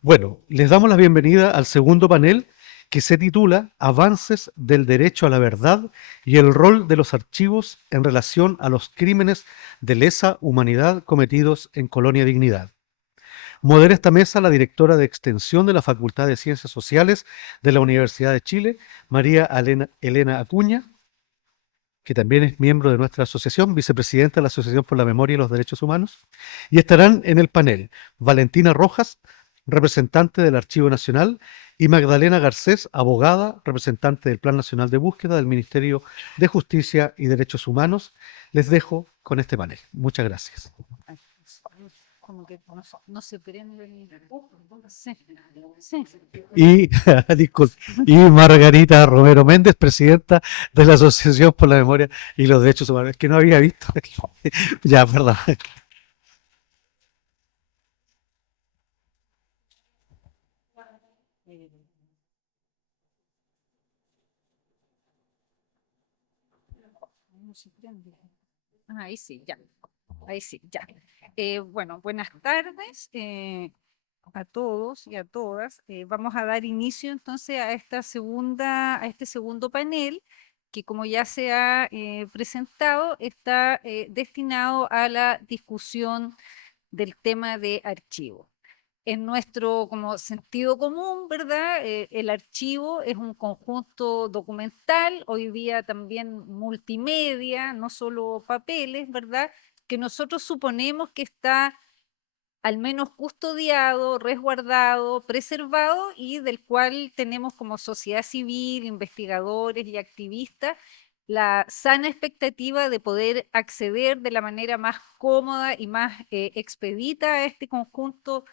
Bueno, les damos la bienvenida al segundo panel que se titula Avances del derecho a la verdad y el rol de los archivos en relación a los crímenes de lesa humanidad cometidos en Colonia Dignidad. Modera esta mesa la directora de Extensión de la Facultad de Ciencias Sociales de la Universidad de Chile, María Elena Acuña, que también es miembro de nuestra asociación, vicepresidenta de la Asociación por la Memoria y los Derechos Humanos, y estarán en el panel Valentina Rojas, representante del Archivo Nacional, y Magdalena Garcés, abogada, representante del Plan Nacional de Búsqueda del Ministerio de Justicia y Derechos Humanos. Les dejo con este panel. Muchas gracias. Como que no se prende sí, sí. Y, disculpe, y Margarita Romero Méndez, presidenta de la Asociación por la Memoria y los Derechos Humanos. Es que no había visto. Ya, perdón. No se prende. Ahí sí, ya. Ahí sí, ya. Bueno, buenas tardes a todos y a todas. Vamos a dar inicio entonces a a este segundo panel, que como ya se ha presentado, está destinado a la discusión del tema de archivo. En nuestro como sentido común, ¿verdad? El archivo es un conjunto documental, hoy día también multimedia, no solo papeles, ¿verdad? Que nosotros suponemos que está al menos custodiado, resguardado, preservado y del cual tenemos como sociedad civil, investigadores y activistas la sana expectativa de poder acceder de la manera más cómoda y más expedita a este conjunto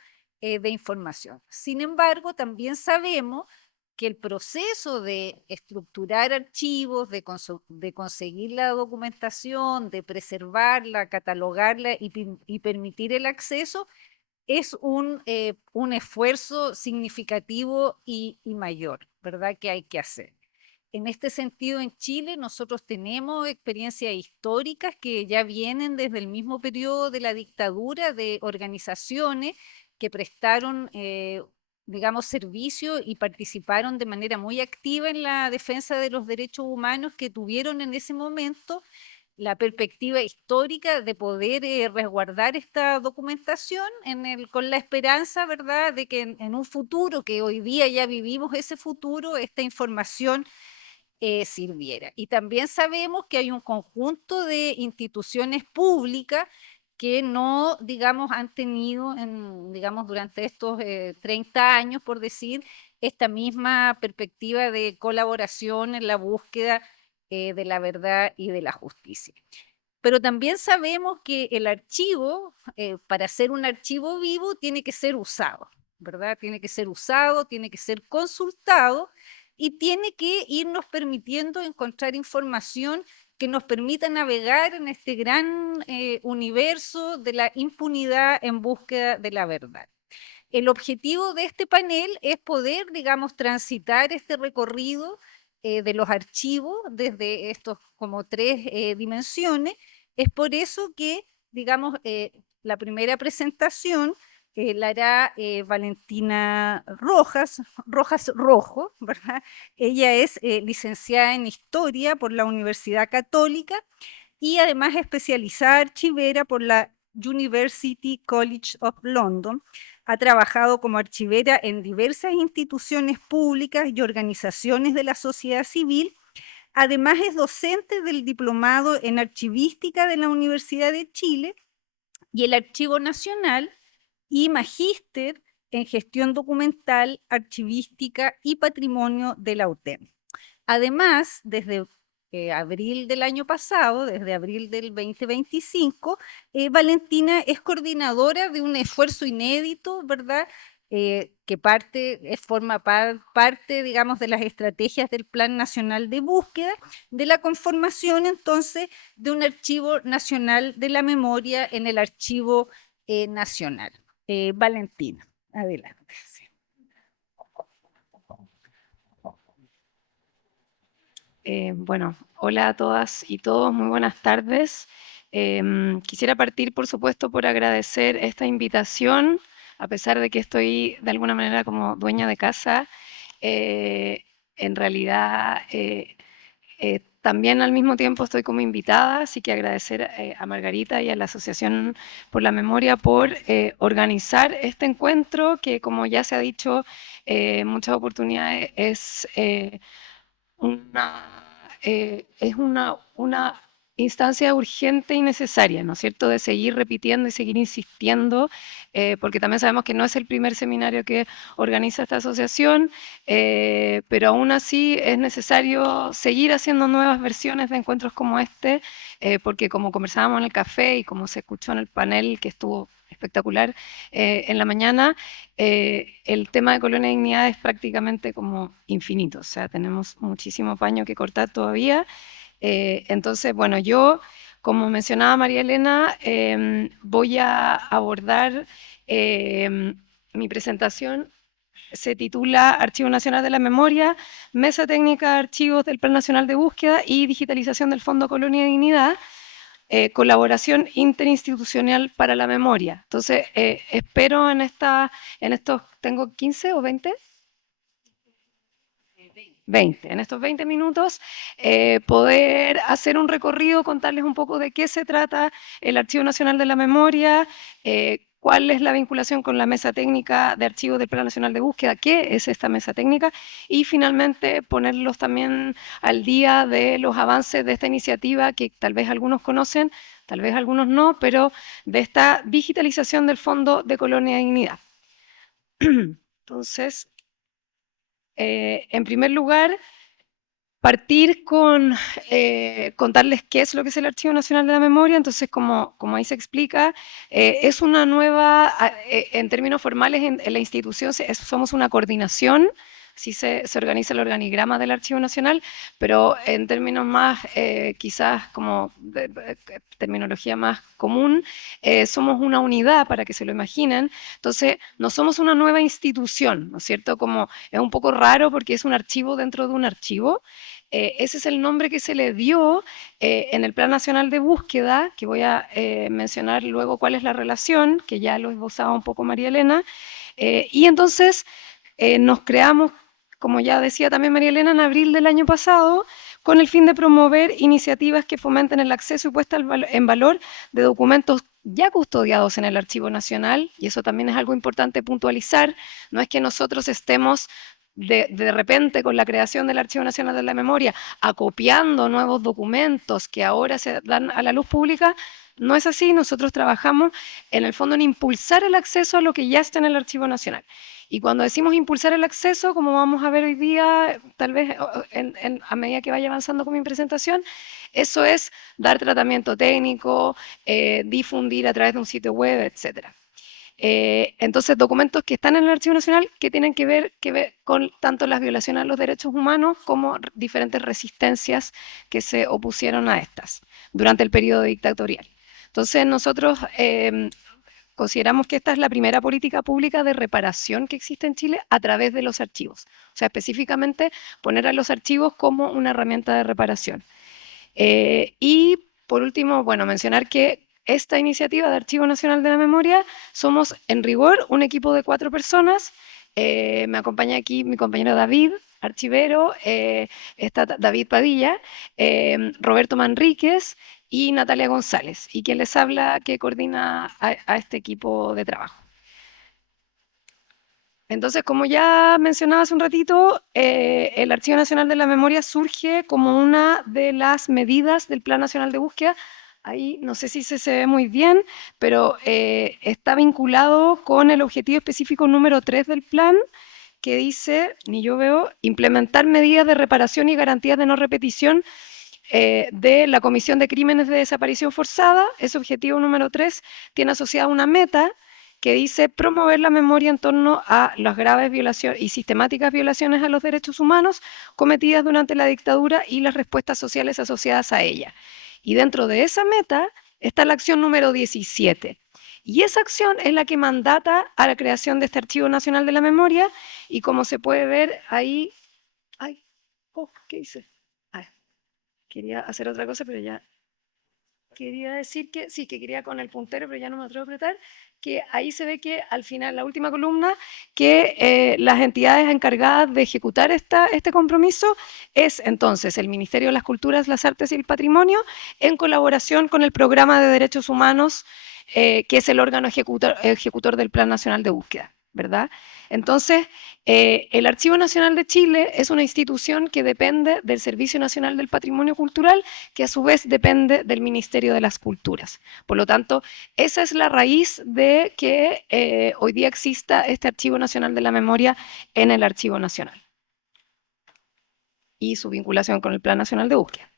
de información. Sin embargo, también sabemos que el proceso de estructurar archivos, de conseguir la documentación, de preservarla, catalogarla y permitir el acceso, es un esfuerzo significativo y mayor, ¿verdad? Que hay que hacer. En este sentido, en Chile nosotros tenemos experiencias históricas que ya vienen desde el mismo periodo de la dictadura de organizaciones que prestaron, digamos, servicio y participaron de manera muy activa en la defensa de los derechos humanos, que tuvieron en ese momento la perspectiva histórica de poder resguardar esta documentación con la esperanza, ¿verdad?, de que en un futuro, que hoy día ya vivimos ese futuro, esta información sirviera. Y también sabemos que hay un conjunto de instituciones públicas que no, digamos, han tenido, digamos, durante estos 30 años, por decir, esta misma perspectiva de colaboración en la búsqueda de la verdad y de la justicia. Pero también sabemos que el archivo, para ser un archivo vivo, tiene que ser usado, ¿verdad? Tiene que ser usado, tiene que ser consultado y tiene que irnos permitiendo encontrar información que nos permita navegar en este gran universo de la impunidad en búsqueda de la verdad. El objetivo de este panel es poder, digamos, transitar este recorrido de los archivos desde estos como tres dimensiones. Es por eso que, digamos, la primera presentación la hará Valentina Rojas Rojo, ¿verdad? Ella es licenciada en Historia por la Universidad Católica y además especializada archivera por la University College of London. Ha trabajado como archivera en diversas instituciones públicas y organizaciones de la sociedad civil. Además es docente del diplomado en archivística de la Universidad de Chile y el Archivo Nacional y magíster en gestión documental, archivística y patrimonio de la UTEM. Además, desde abril del año pasado, desde abril del 2025, Valentina es coordinadora de un esfuerzo inédito, ¿verdad? Que forma parte, digamos, de las estrategias del Plan Nacional de Búsqueda, de la conformación entonces de un archivo nacional de la memoria en el Archivo Nacional. Valentina, adelante. Bueno, hola a todas y todos, muy buenas tardes. Quisiera partir, por supuesto, por agradecer esta invitación a pesar de que estoy de alguna manera como dueña de casa, en realidad también al mismo tiempo estoy como invitada, así que agradecer a Margarita y a la Asociación por la Memoria por organizar este encuentro que, como ya se ha dicho en muchas oportunidades, es una instancia urgente y necesaria, ¿no es cierto?, de seguir repitiendo y seguir insistiendo, porque también sabemos que no es el primer seminario que organiza esta asociación, pero aún así es necesario seguir haciendo nuevas versiones de encuentros como este, porque como conversábamos en el café y como se escuchó en el panel que estuvo espectacular en la mañana, el tema de Colonia Dignidad es prácticamente como infinito, o sea, tenemos muchísimo paño que cortar todavía. Entonces, bueno, yo, como mencionaba María Elena, voy a abordar mi presentación. Se titula Archivo Nacional de la Memoria, Mesa Técnica de Archivos del Plan Nacional de Búsqueda y Digitalización del Fondo Colonia Dignidad. Colaboración interinstitucional para la memoria. Entonces, espero en estos, ¿tengo 15 o 20? 20. En estos 20 minutos poder hacer un recorrido, contarles un poco de qué se trata el Archivo Nacional de la Memoria, cuál es la vinculación con la Mesa Técnica de Archivos del Plan Nacional de Búsqueda, qué es esta Mesa Técnica, y finalmente ponerlos también al día de los avances de esta iniciativa que tal vez algunos conocen, tal vez algunos no, pero de esta digitalización del Fondo de Colonia Dignidad. Entonces, en primer lugar, partir con contarles qué es lo que es el Archivo Nacional de la Memoria. Entonces, como ahí se explica, es una nueva, en términos formales, en la institución somos una coordinación, así se organiza el organigrama del Archivo Nacional, pero en términos más, quizás como terminología más común, somos una unidad, para que se lo imaginen. Entonces, no somos una nueva institución, ¿no es cierto? Como es un poco raro porque es un archivo dentro de un archivo. Ese es el nombre que se le dio en el Plan Nacional de Búsqueda, que voy a mencionar luego cuál es la relación, que ya lo esbozaba un poco María Elena. Y entonces nos creamos, como ya decía también María Elena, en abril del año pasado, con el fin de promover iniciativas que fomenten el acceso y puesta en valor de documentos ya custodiados en el Archivo Nacional, y eso también es algo importante puntualizar. No es que nosotros estemos de repente con la creación del Archivo Nacional de la Memoria, acopiando nuevos documentos que ahora se dan a la luz pública. No es así. Nosotros trabajamos en el fondo en impulsar el acceso a lo que ya está en el Archivo Nacional. Y cuando decimos impulsar el acceso, como vamos a ver hoy día, tal vez a medida que vaya avanzando con mi presentación, eso es dar tratamiento técnico, difundir a través de un sitio web, etcétera. Entonces, documentos que están en el Archivo Nacional que tienen que ver con tanto las violaciones a los derechos humanos como diferentes resistencias que se opusieron a estas durante el periodo dictatorial. Entonces, nosotros consideramos que esta es la primera política pública de reparación que existe en Chile a través de los archivos. O sea, específicamente poner a los archivos como una herramienta de reparación. Y por último, bueno, mencionar que esta iniciativa de Archivo Nacional de la Memoria somos en rigor un equipo de 4 personas. Me acompaña aquí mi compañero David, archivero, está David Padilla, Roberto Manríquez y Natalia González, y quien les habla que coordina a este equipo de trabajo. Entonces, como ya mencionaba hace un ratito, el Archivo Nacional de la Memoria surge como una de las medidas del Plan Nacional de Búsqueda. Ahí no sé si se ve muy bien, pero está vinculado con el objetivo específico número 3 del plan, que dice, ni yo veo, implementar medidas de reparación y garantías de no repetición de la Comisión de Crímenes de Desaparición Forzada. Ese objetivo número 3 tiene asociada una meta que dice promover la memoria en torno a las graves violaciones y sistemáticas violaciones a los derechos humanos cometidas durante la dictadura y las respuestas sociales asociadas a ella. Y dentro de esa meta está la acción número 17. Y esa acción es la que mandata a la creación de este Archivo Nacional de la Memoria, y como se puede ver ahí... ¿Qué hice? Quería hacer otra cosa, pero ya... quería decir que sí, que quería con el puntero, pero ya no me atrevo a apretar, que ahí se ve que al final, la última columna, que las entidades encargadas de ejecutar este compromiso es entonces el Ministerio de las Culturas, las Artes y el Patrimonio, en colaboración con el Programa de Derechos Humanos, que es el órgano ejecutor del Plan Nacional de Búsqueda, ¿verdad? Entonces, el Archivo Nacional de Chile es una institución que depende del Servicio Nacional del Patrimonio Cultural, que a su vez depende del Ministerio de las Culturas. Por lo tanto, esa es la raíz de que hoy día exista este Archivo Nacional de la Memoria en el Archivo Nacional y su vinculación con el Plan Nacional de Búsqueda.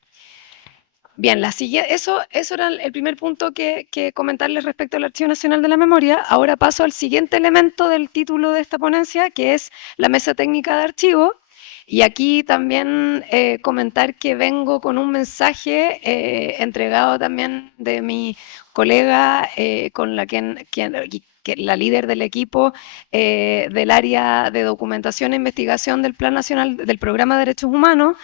Bien, eso era el primer punto que comentarles respecto al Archivo Nacional de la Memoria. Ahora paso al siguiente elemento del título de esta ponencia, que es la mesa técnica de archivo. Y aquí también comentar que vengo con un mensaje entregado también de mi colega, con la la líder del equipo del área de documentación e investigación del Plan Nacional del Programa de Derechos Humanos,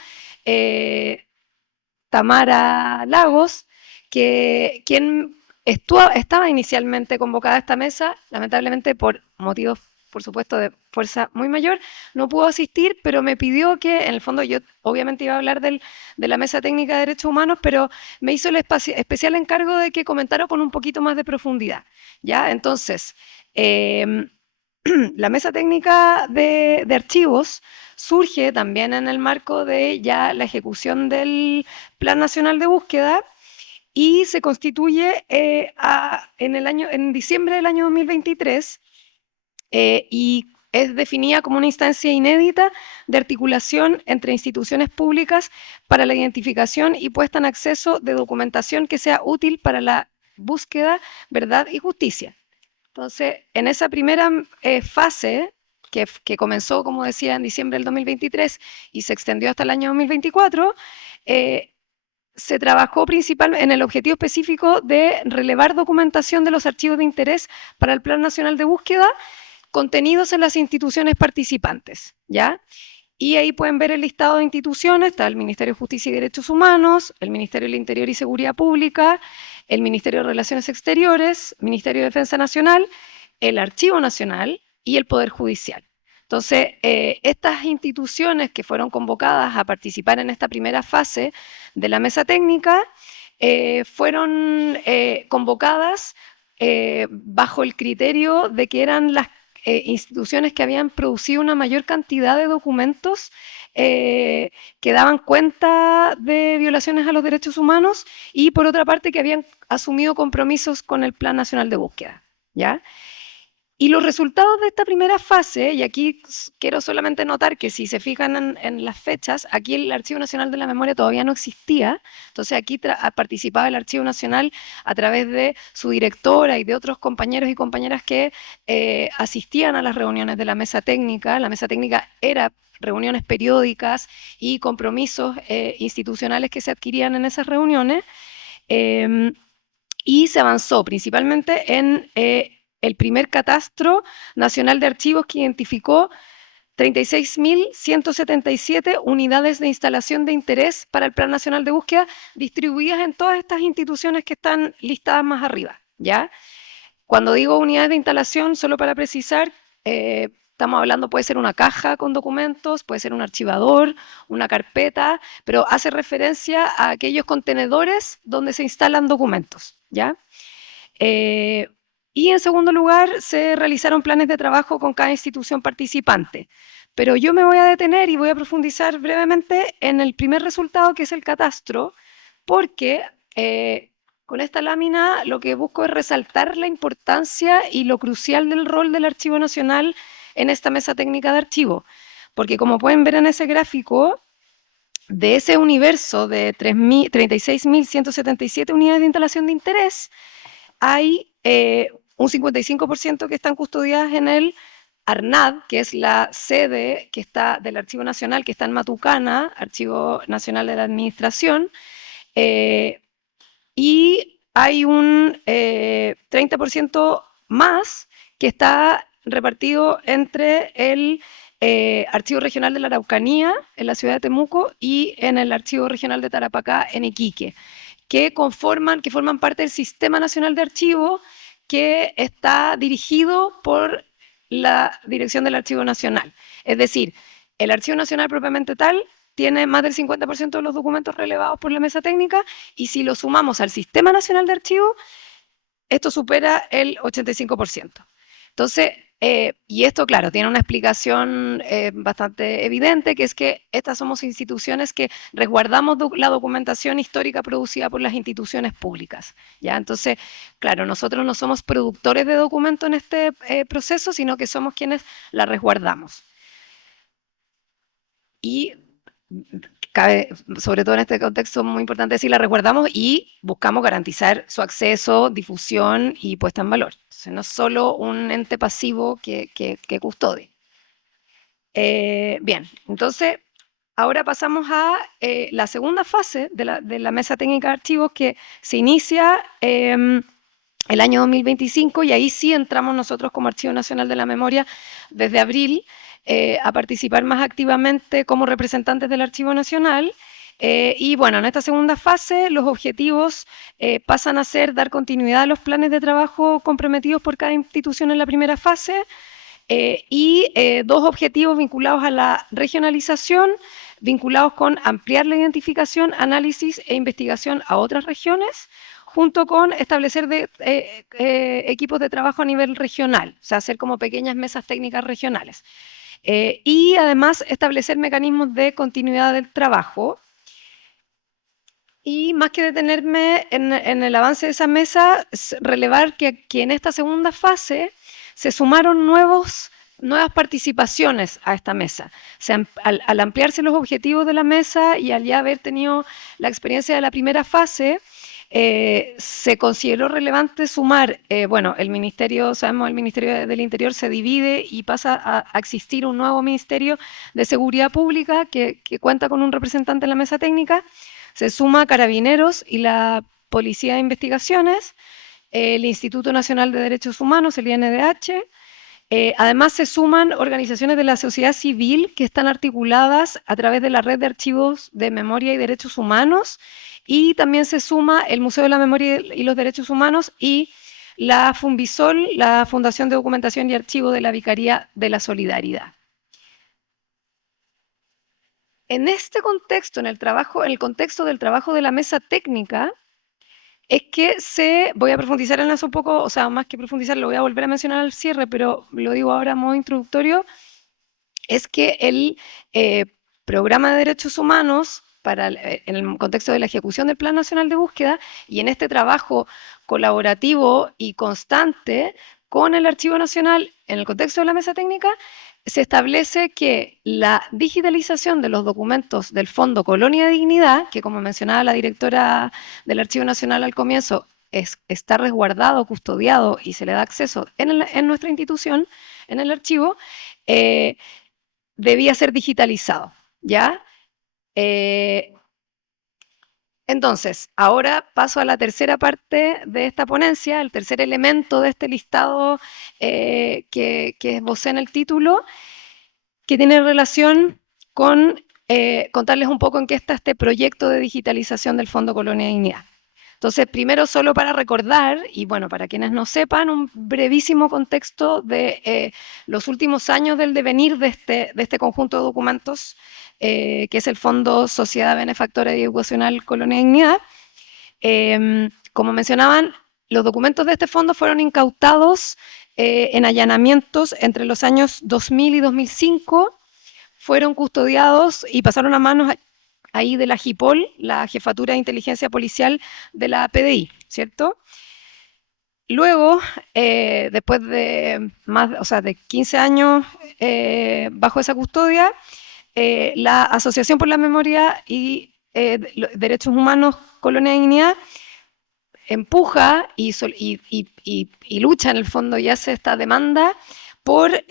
Tamara Lagos, quien estaba inicialmente convocada a esta mesa, lamentablemente por motivos, por supuesto, de fuerza muy mayor, no pudo asistir, pero me pidió que, en el fondo, yo obviamente iba a hablar de la Mesa Técnica de Derechos Humanos, pero me hizo el especial encargo de que comentara con un poquito más de profundidad, ¿ya? Entonces, la Mesa Técnica de Archivos surge también en el marco de ya la ejecución del Plan Nacional de Búsqueda y se constituye en diciembre del año 2023 y es definida como una instancia inédita de articulación entre instituciones públicas para la identificación y puesta en acceso de documentación que sea útil para la búsqueda, verdad y justicia. Entonces, en esa primera fase, que comenzó, como decía, en diciembre del 2023 y se extendió hasta el año 2024, se trabajó principalmente en el objetivo específico de relevar documentación de los archivos de interés para el Plan Nacional de Búsqueda contenidos en las instituciones participantes, ¿ya? Y ahí pueden ver el listado de instituciones, está el Ministerio de Justicia y Derechos Humanos, el Ministerio del Interior y Seguridad Pública, el Ministerio de Relaciones Exteriores, Ministerio de Defensa Nacional, el Archivo Nacional y el Poder Judicial. Entonces, estas instituciones que fueron convocadas a participar en esta primera fase de la mesa técnica fueron convocadas bajo el criterio de que eran las instituciones que habían producido una mayor cantidad de documentos que daban cuenta de violaciones a los derechos humanos y por otra parte que habían asumido compromisos con el Plan Nacional de Búsqueda, ¿ya? Y los resultados de esta primera fase, y aquí quiero solamente notar que si se fijan en las fechas, aquí el Archivo Nacional de la Memoria todavía no existía, entonces aquí participaba el Archivo Nacional a través de su directora y de otros compañeros y compañeras que asistían a las reuniones de la mesa técnica. La mesa técnica era reuniones periódicas y compromisos institucionales que se adquirían en esas reuniones, y se avanzó principalmente en el primer catastro nacional de archivos que identificó 36.177 unidades de instalación de interés para el Plan Nacional de Búsqueda distribuidas en todas estas instituciones que están listadas más arriba, ¿ya? Cuando digo unidades de instalación, solo para precisar, estamos hablando, puede ser una caja con documentos, puede ser un archivador, una carpeta, pero hace referencia a aquellos contenedores donde se instalan documentos, ¿ya? Y en segundo lugar, se realizaron planes de trabajo con cada institución participante. Pero yo me voy a detener y voy a profundizar brevemente en el primer resultado, que es el catastro, porque con esta lámina lo que busco es resaltar la importancia y lo crucial del rol del Archivo Nacional en esta mesa técnica de archivo. Porque como pueden ver en ese gráfico, de ese universo de 36.177 unidades de instalación de interés, hay un 55% que están custodiadas en el ARNAD, que es la sede que está del Archivo Nacional, que está en Matucana, Archivo Nacional de la Administración, y hay un 30% más que está repartido entre el Archivo Regional de la Araucanía, en la ciudad de Temuco, y en el Archivo Regional de Tarapacá, en Iquique, que forman parte del Sistema Nacional de Archivos, que está dirigido por la Dirección del Archivo Nacional. Es decir, el Archivo Nacional propiamente tal tiene más del 50% de los documentos relevados por la mesa técnica, y si lo sumamos al Sistema Nacional de Archivos, esto supera el 85%. Entonces, y esto, claro, tiene una explicación bastante evidente, que es que estas somos instituciones que resguardamos la documentación histórica producida por las instituciones públicas, ¿ya? Entonces, claro, nosotros no somos productores de documentos en este proceso, sino que somos quienes la resguardamos. Y cabe, sobre todo en este contexto, muy importante decir, la resguardamos y buscamos garantizar su acceso, difusión y puesta en valor. Entonces, no es solo un ente pasivo que custodie. Bien, entonces, ahora pasamos a la segunda fase de la mesa técnica de archivos, que se inicia el año 2025, y ahí sí entramos nosotros como Archivo Nacional de la Memoria desde abril a participar más activamente como representantes del Archivo Nacional. Y bueno, en esta segunda fase los objetivos pasan a ser dar continuidad a los planes de trabajo comprometidos por cada institución en la primera fase, y dos objetivos vinculados a la regionalización, vinculados con ampliar la identificación, análisis e investigación a otras regiones, junto con establecer equipos de trabajo a nivel regional, o sea, hacer como pequeñas mesas técnicas regionales. Y además establecer mecanismos de continuidad del trabajo. Y más que detenerme en el avance de esa mesa, relevar que en esta segunda fase se sumaron nuevas participaciones a esta mesa. O sea, al ampliarse los objetivos de la mesa y al ya haber tenido la experiencia de la primera fase, se consideró relevante sumar, bueno, el Ministerio, sabemos, el Ministerio del Interior se divide y pasa a existir un nuevo Ministerio de Seguridad Pública que cuenta con un representante en la mesa técnica. Se suma Carabineros y la Policía de Investigaciones, el Instituto Nacional de Derechos Humanos, el INDH. Además, se suman organizaciones de la sociedad civil que están articuladas a través de la Red de Archivos de Memoria y Derechos Humanos, y también se suma el Museo de la Memoria y los Derechos Humanos y la Funvisol, la Fundación de Documentación y Archivo de la Vicaría de la Solidaridad. En este contexto, en el contexto del trabajo de la mesa técnica, es que voy a profundizar en eso un poco, o sea, más que profundizar, lo voy a volver a mencionar al cierre, pero lo digo ahora a modo introductorio, es que el Programa de Derechos Humanos, en el contexto de la ejecución del Plan Nacional de Búsqueda, y en este trabajo colaborativo y constante con el Archivo Nacional, en el contexto de la mesa técnica, se establece que la digitalización de los documentos del Fondo Colonia de Dignidad, que como mencionaba la directora del Archivo Nacional al comienzo, está resguardado, custodiado y se le da acceso en nuestra institución, en el archivo, debía ser digitalizado, ¿ya? Entonces, ahora paso a la tercera parte de esta ponencia, el tercer elemento de este listado que esbocé en el título, que tiene relación con contarles un poco en qué está este proyecto de digitalización del Fondo Colonia de Dignidad. Entonces, primero, solo para recordar, y bueno, para quienes no sepan, un brevísimo contexto de los últimos años del devenir de este conjunto de documentos, que es el Fondo Sociedad Benefactora y Educacional Colonia de Dignidad. Como mencionaban, los documentos de este fondo fueron incautados en allanamientos entre los años 2000 y 2005, fueron custodiados y pasaron a manos ahí de la JIPOL, la Jefatura de Inteligencia Policial de la PDI, ¿cierto? Luego, después de de 15 años bajo esa custodia, la Asociación por la Memoria y Derechos Humanos Colonia de Dignidad empuja y lucha en el fondo y hace esta demanda por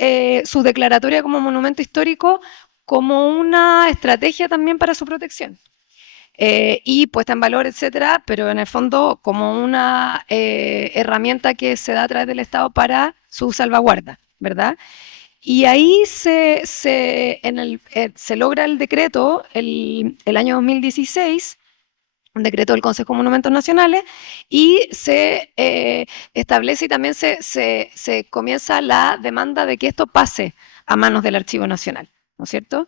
su declaratoria como monumento histórico, como una estrategia también para su protección. Y puesta en valor, etcétera, pero en el fondo como una herramienta que se da a través del Estado para su salvaguarda, ¿verdad? Y ahí se logra el decreto el año 2016 un decreto del Consejo de Monumentos Nacionales, y se establece y también se comienza la demanda de que esto pase a manos del Archivo Nacional, ¿no es cierto?,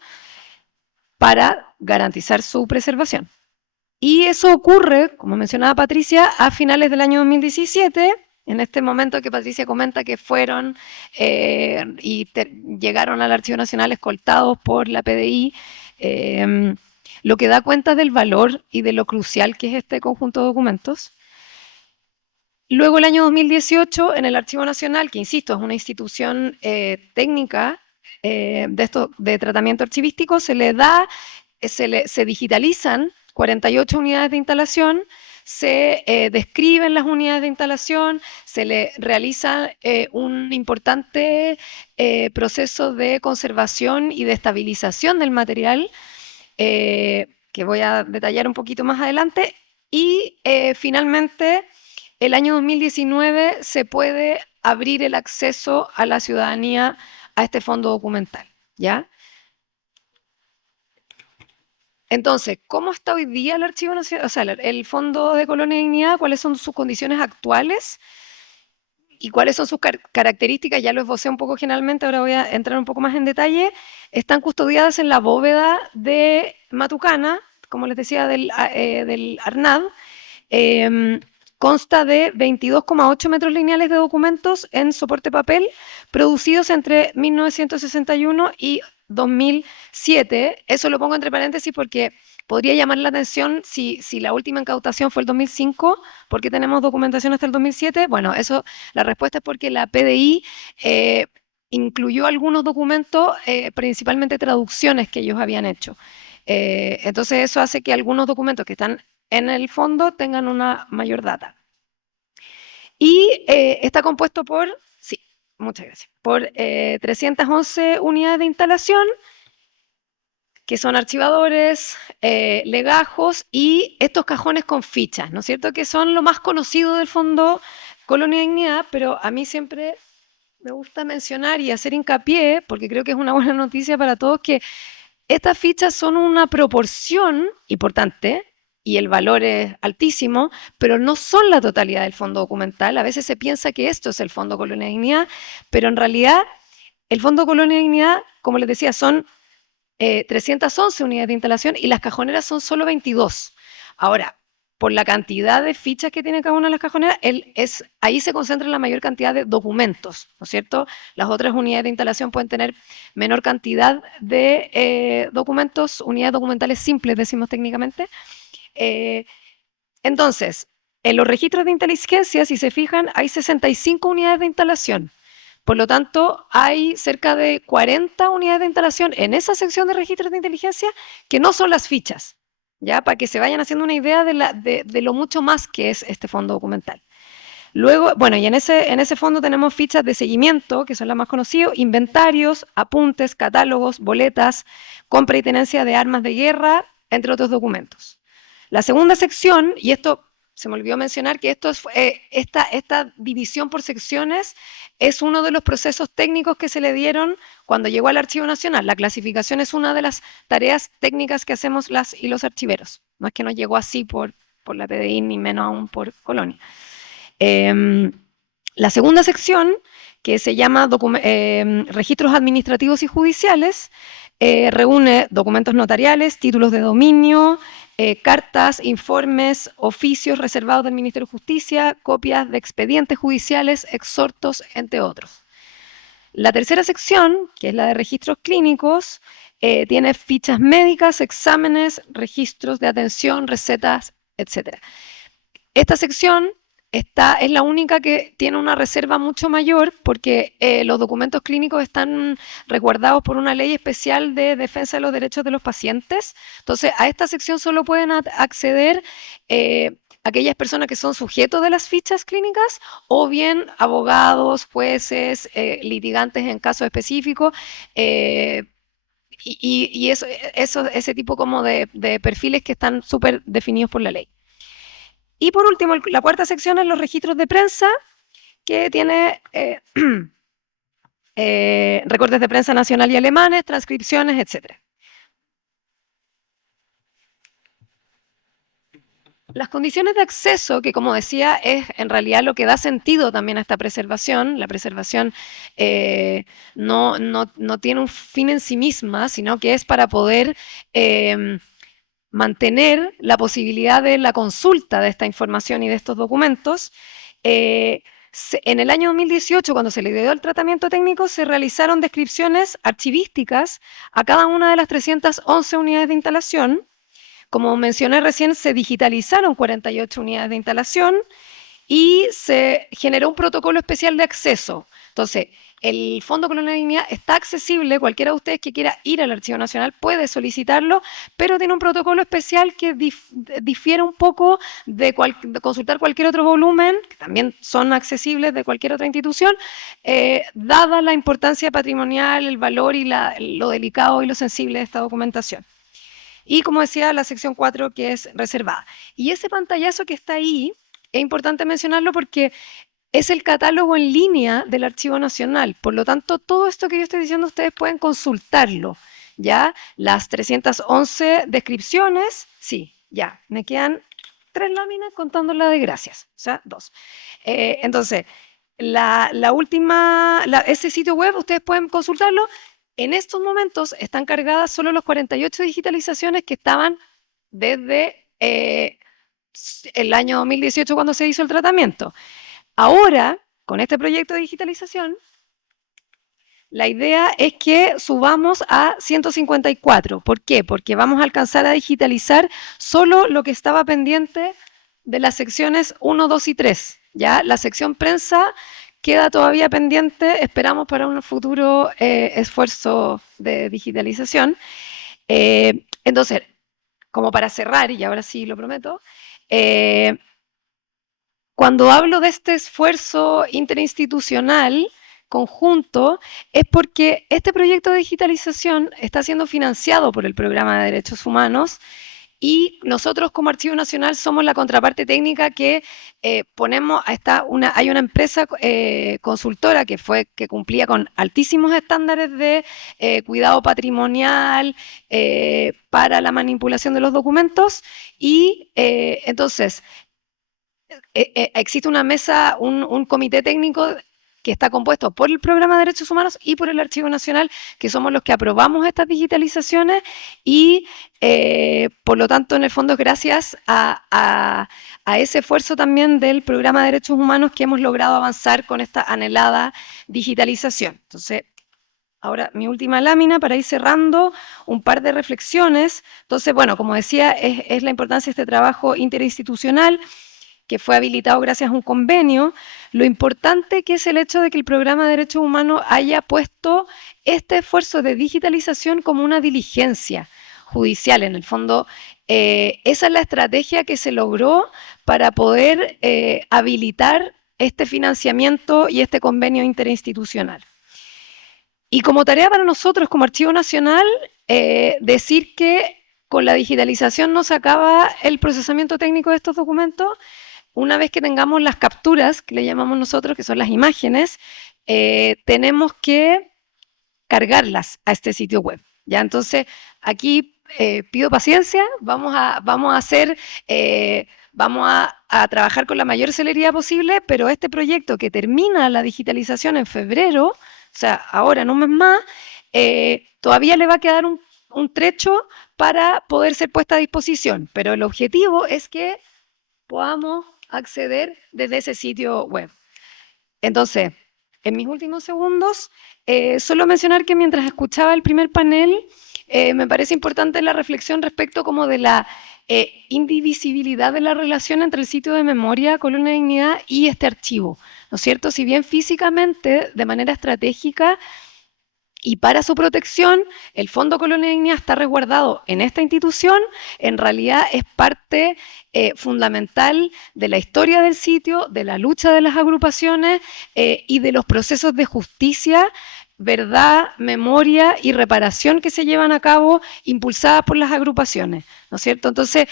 para garantizar su preservación. Y eso ocurre, como mencionaba Patricia, a finales del año 2017, en este momento que Patricia comenta que fueron llegaron al Archivo Nacional escoltados por la PDI, lo que da cuenta del valor y de lo crucial que es este conjunto de documentos. Luego, el año 2018, en el Archivo Nacional, que insisto, es una institución técnica de tratamiento archivístico, se digitalizan 48 unidades de instalación, se describen las unidades de instalación, se le realiza un importante proceso de conservación y de estabilización del material, que voy a detallar un poquito más adelante, y finalmente, el año 2019 se puede abrir el acceso a la ciudadanía a este fondo documental, ¿ya? Entonces, ¿cómo está hoy día el Archivo Nacional, o sea, el Fondo de Colonia y Dignidad? ¿Cuáles son sus condiciones actuales? ¿Y cuáles son sus características? Ya lo esbocé un poco generalmente, ahora voy a entrar un poco más en detalle. Están custodiadas en la bóveda de Matucana, como les decía, del Arnad. Consta de 22,8 metros lineales de documentos en soporte papel, producidos entre 1961 y 2007. Eso lo pongo entre paréntesis porque podría llamar la atención si la última incautación fue el 2005, ¿por qué tenemos documentación hasta el 2007? Bueno, la respuesta es porque la PDI incluyó algunos documentos, principalmente traducciones que ellos habían hecho. Entonces eso hace que algunos documentos que están en el fondo tengan una mayor data. Y está compuesto por, sí, muchas gracias, por 311 unidades de instalación, que son archivadores, legajos y estos cajones con fichas, ¿no es cierto?, que son lo más conocido del Fondo Colonia y Dignidad, pero a mí siempre me gusta mencionar y hacer hincapié, porque creo que es una buena noticia para todos, que estas fichas son una proporción importante y el valor es altísimo, pero no son la totalidad del fondo documental. A veces se piensa que esto es el Fondo Colonia y Dignidad, pero en realidad el Fondo Colonia y Dignidad, como les decía, son 311 unidades de instalación y las cajoneras son solo 22. Ahora, por la cantidad de fichas que tiene cada una de las cajoneras, ahí se concentra la mayor cantidad de documentos, ¿no es cierto? Las otras unidades de instalación pueden tener menor cantidad de documentos, unidades documentales simples, decimos técnicamente. Entonces, en los registros de inteligencia, si se fijan, hay 65 unidades de instalación. Por lo tanto, hay cerca de 40 unidades de instalación en esa sección de registros de inteligencia que no son las fichas, ¿ya? Para que se vayan haciendo una idea de lo mucho más que es este fondo documental. Luego, bueno, y en ese fondo tenemos fichas de seguimiento, que son las más conocidas, inventarios, apuntes, catálogos, boletas, compra y tenencia de armas de guerra, entre otros documentos. La segunda sección, y esto se me olvidó mencionar, que esta división por secciones es uno de los procesos técnicos que se le dieron cuando llegó al Archivo Nacional. La clasificación es una de las tareas técnicas que hacemos las y los archiveros. No es que nos llegó así por la PDI, ni menos aún por Colonia. La segunda sección, que se llama registros administrativos y judiciales, reúne documentos notariales, títulos de dominio, cartas, informes, oficios reservados del Ministerio de Justicia, copias de expedientes judiciales, exhortos, entre otros. La tercera sección, que es la de registros clínicos, tiene fichas médicas, exámenes, registros de atención, recetas, etc. Esta sección es la única que tiene una reserva mucho mayor porque los documentos clínicos están resguardados por una ley especial de defensa de los derechos de los pacientes. Entonces, a esta sección solo pueden acceder aquellas personas que son sujetos de las fichas clínicas o bien abogados, jueces, litigantes en casos específicos. Y ese tipo como de perfiles que están súper definidos por la ley. Y por último, la cuarta sección es los registros de prensa, que tiene recortes de prensa nacional y alemanes, transcripciones, etc. Las condiciones de acceso, que como decía, es en realidad lo que da sentido también a esta preservación. La preservación no tiene un fin en sí misma, sino que es para poder mantener la posibilidad de la consulta de esta información y de estos documentos. En el año 2018, cuando se le dio el tratamiento técnico, se realizaron descripciones archivísticas a cada una de las 311 unidades de instalación. Como mencioné recién, se digitalizaron 48 unidades de instalación y se generó un protocolo especial de acceso. Entonces, el Fondo Colonial de Dignidad está accesible, cualquiera de ustedes que quiera ir al Archivo Nacional puede solicitarlo, pero tiene un protocolo especial que difiere un poco de consultar cualquier otro volumen, que también son accesibles de cualquier otra institución, dada la importancia patrimonial, el valor y lo delicado y lo sensible de esta documentación. Y como decía, la sección 4 que es reservada. Y ese pantallazo que está ahí, es importante mencionarlo porque es el catálogo en línea del Archivo Nacional. Por lo tanto, todo esto que yo estoy diciendo, ustedes pueden consultarlo. ¿Ya? Las 311 descripciones, sí, ya. Me quedan 3 láminas contando la de gracias. O sea, 2. Entonces, ese sitio web, ustedes pueden consultarlo. En estos momentos están cargadas solo los 48 digitalizaciones que estaban desde el año 2018 cuando se hizo el tratamiento. Ahora, con este proyecto de digitalización, la idea es que subamos a 154. ¿Por qué? Porque vamos a alcanzar a digitalizar solo lo que estaba pendiente de las secciones 1, 2 y 3. ¿Ya? La sección prensa queda todavía pendiente, esperamos para un futuro esfuerzo de digitalización. Entonces, como para cerrar, y ahora sí lo prometo, cuando hablo de este esfuerzo interinstitucional conjunto, es porque este proyecto de digitalización está siendo financiado por el Programa de Derechos Humanos y nosotros como Archivo Nacional somos la contraparte técnica que ponemos, hay una empresa consultora que cumplía con altísimos estándares de cuidado patrimonial para la manipulación de los documentos y entonces existe una mesa, un comité técnico que está compuesto por el Programa de Derechos Humanos y por el Archivo Nacional, que somos los que aprobamos estas digitalizaciones y por lo tanto en el fondo es gracias a ese esfuerzo también del Programa de Derechos Humanos que hemos logrado avanzar con esta anhelada digitalización. Entonces, ahora mi última lámina para ir cerrando un par de reflexiones. Entonces, bueno, como decía, es la importancia de este trabajo interinstitucional que fue habilitado gracias a un convenio, lo importante que es el hecho de que el Programa de Derechos Humanos haya puesto este esfuerzo de digitalización como una diligencia judicial. En el fondo, esa es la estrategia que se logró para poder habilitar este financiamiento y este convenio interinstitucional. Y como tarea para nosotros, como Archivo Nacional, decir que con la digitalización no se acaba el procesamiento técnico de estos documentos. Una vez que tengamos las capturas, que le llamamos nosotros, que son las imágenes, tenemos que cargarlas a este sitio web. ¿Ya? Entonces, aquí pido paciencia, vamos a trabajar con la mayor celeridad posible, pero este proyecto que termina la digitalización en febrero, o sea, ahora en un mes más, todavía le va a quedar un trecho para poder ser puesta a disposición, pero el objetivo es que podamos acceder desde ese sitio web. Entonces, en mis últimos segundos, solo mencionar que mientras escuchaba el primer panel, me parece importante la reflexión respecto como de la indivisibilidad de la relación entre el sitio de memoria, Colonia de Dignidad y este archivo, ¿no es cierto? Si bien físicamente, de manera estratégica, y para su protección, el Fondo Colonia de Dignidad está resguardado en esta institución, en realidad es parte fundamental de la historia del sitio, de la lucha de las agrupaciones y de los procesos de justicia, verdad, memoria y reparación que se llevan a cabo impulsadas por las agrupaciones, ¿no es cierto? Entonces,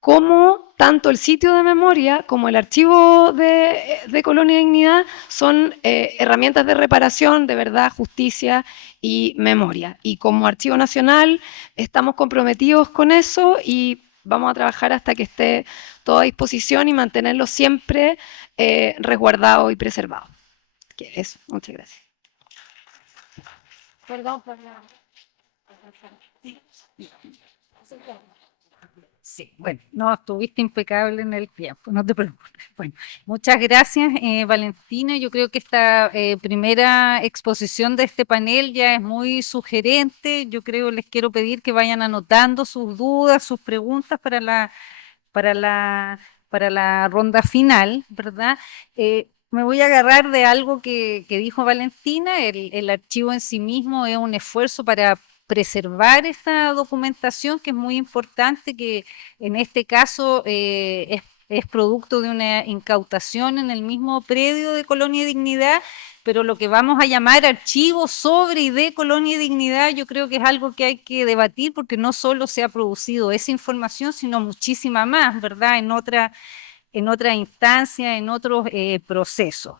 como tanto el sitio de memoria como el archivo de Colonia de Dignidad son herramientas de reparación, de verdad, justicia y memoria. Y como Archivo Nacional estamos comprometidos con eso y vamos a trabajar hasta que esté todo a disposición y mantenerlo siempre resguardado y preservado. Eso, muchas gracias. Perdón por la... Sí, bueno, no, estuviste impecable en el tiempo, no te preocupes. Bueno, muchas gracias, Valentina. Yo creo que esta primera exposición de este panel ya es muy sugerente. Yo creo, les quiero pedir que vayan anotando sus dudas, sus preguntas para la, para la ronda final, ¿verdad? Me voy a agarrar de algo que dijo Valentina. El archivo en sí mismo es un esfuerzo para preservar esta documentación, que es muy importante, que en este caso es producto de una incautación en el mismo predio de Colonia y Dignidad, pero lo que vamos a llamar archivos sobre y de Colonia y Dignidad, yo creo que es algo que hay que debatir, porque no solo se ha producido esa información, sino muchísima más, ¿verdad? En otra instancia, en otros procesos,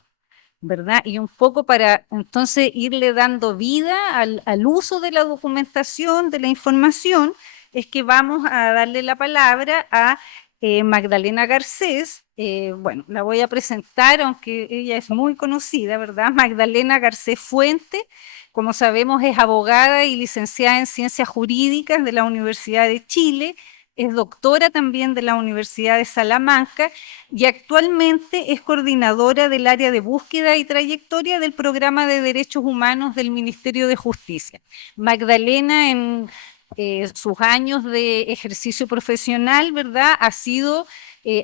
¿verdad? Y un poco para entonces irle dando vida al uso de la documentación, de la información, es que vamos a darle la palabra a Magdalena Garcés. Bueno, la voy a presentar, aunque ella es muy conocida, ¿verdad? Magdalena Garcés Fuente, como sabemos, es abogada y licenciada en Ciencias Jurídicas de la Universidad de Chile, es doctora también de la Universidad de Salamanca y actualmente es coordinadora del área de búsqueda y trayectoria del Programa de Derechos Humanos del Ministerio de Justicia. Magdalena, en sus años de ejercicio profesional, ¿verdad?, ha sido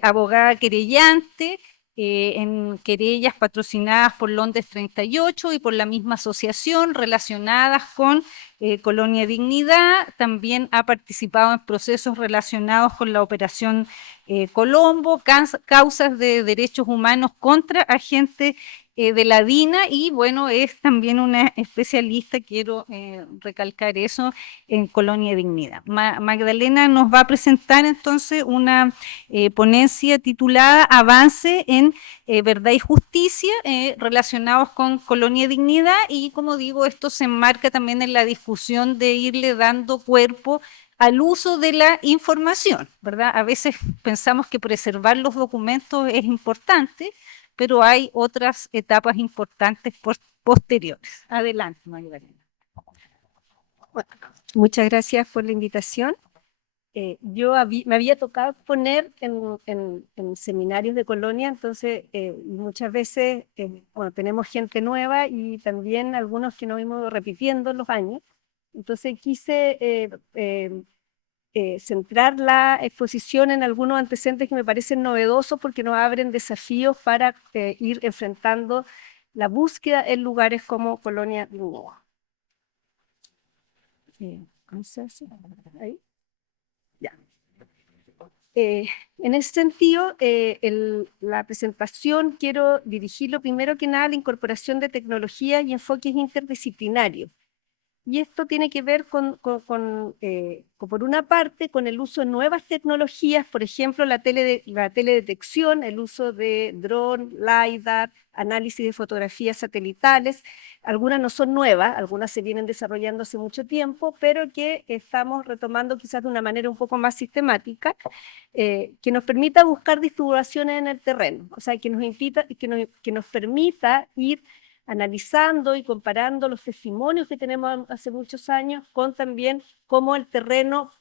abogada querellante en querellas patrocinadas por Londres 38 y por la misma asociación relacionadas con Colonia Dignidad. También ha participado en procesos relacionados con la Operación Colombo, causas de derechos humanos contra agentes de la DINA, y bueno, es también una especialista, quiero recalcar eso, en Colonia Dignidad. Magdalena nos va a presentar entonces una ponencia titulada Avance en Verdad y Justicia relacionados con Colonia Dignidad, y como digo, esto se enmarca también en la discusión de irle dando cuerpo al uso de la información, ¿verdad? A veces pensamos que preservar los documentos es importante, pero hay otras etapas importantes posteriores. Adelante, Magdalena. Bueno, muchas gracias por la invitación. Me había tocado poner en seminarios de Colonia, entonces muchas veces bueno, tenemos gente nueva y también algunos que nos hemos repitiendo en los años. Entonces quise centrar la exposición en algunos antecedentes que me parecen novedosos porque nos abren desafíos para ir enfrentando la búsqueda en lugares como Colonia Dignidad. ¿Cómo se hace? Ahí. Ya. En ese sentido, la presentación quiero dirigirlo primero que nada a la incorporación de tecnologías y enfoques interdisciplinarios. Y esto tiene que ver por una parte, con el uso de nuevas tecnologías, por ejemplo, la teledetección, el uso de dron, LiDAR, análisis de fotografías satelitales. Algunas no son nuevas, algunas se vienen desarrollando hace mucho tiempo, pero que estamos retomando quizás de una manera un poco más sistemática, que nos permita buscar distribuciones en el terreno, o sea, que nos permita ir analizando y comparando los testimonios que tenemos hace muchos años con también cómo el terreno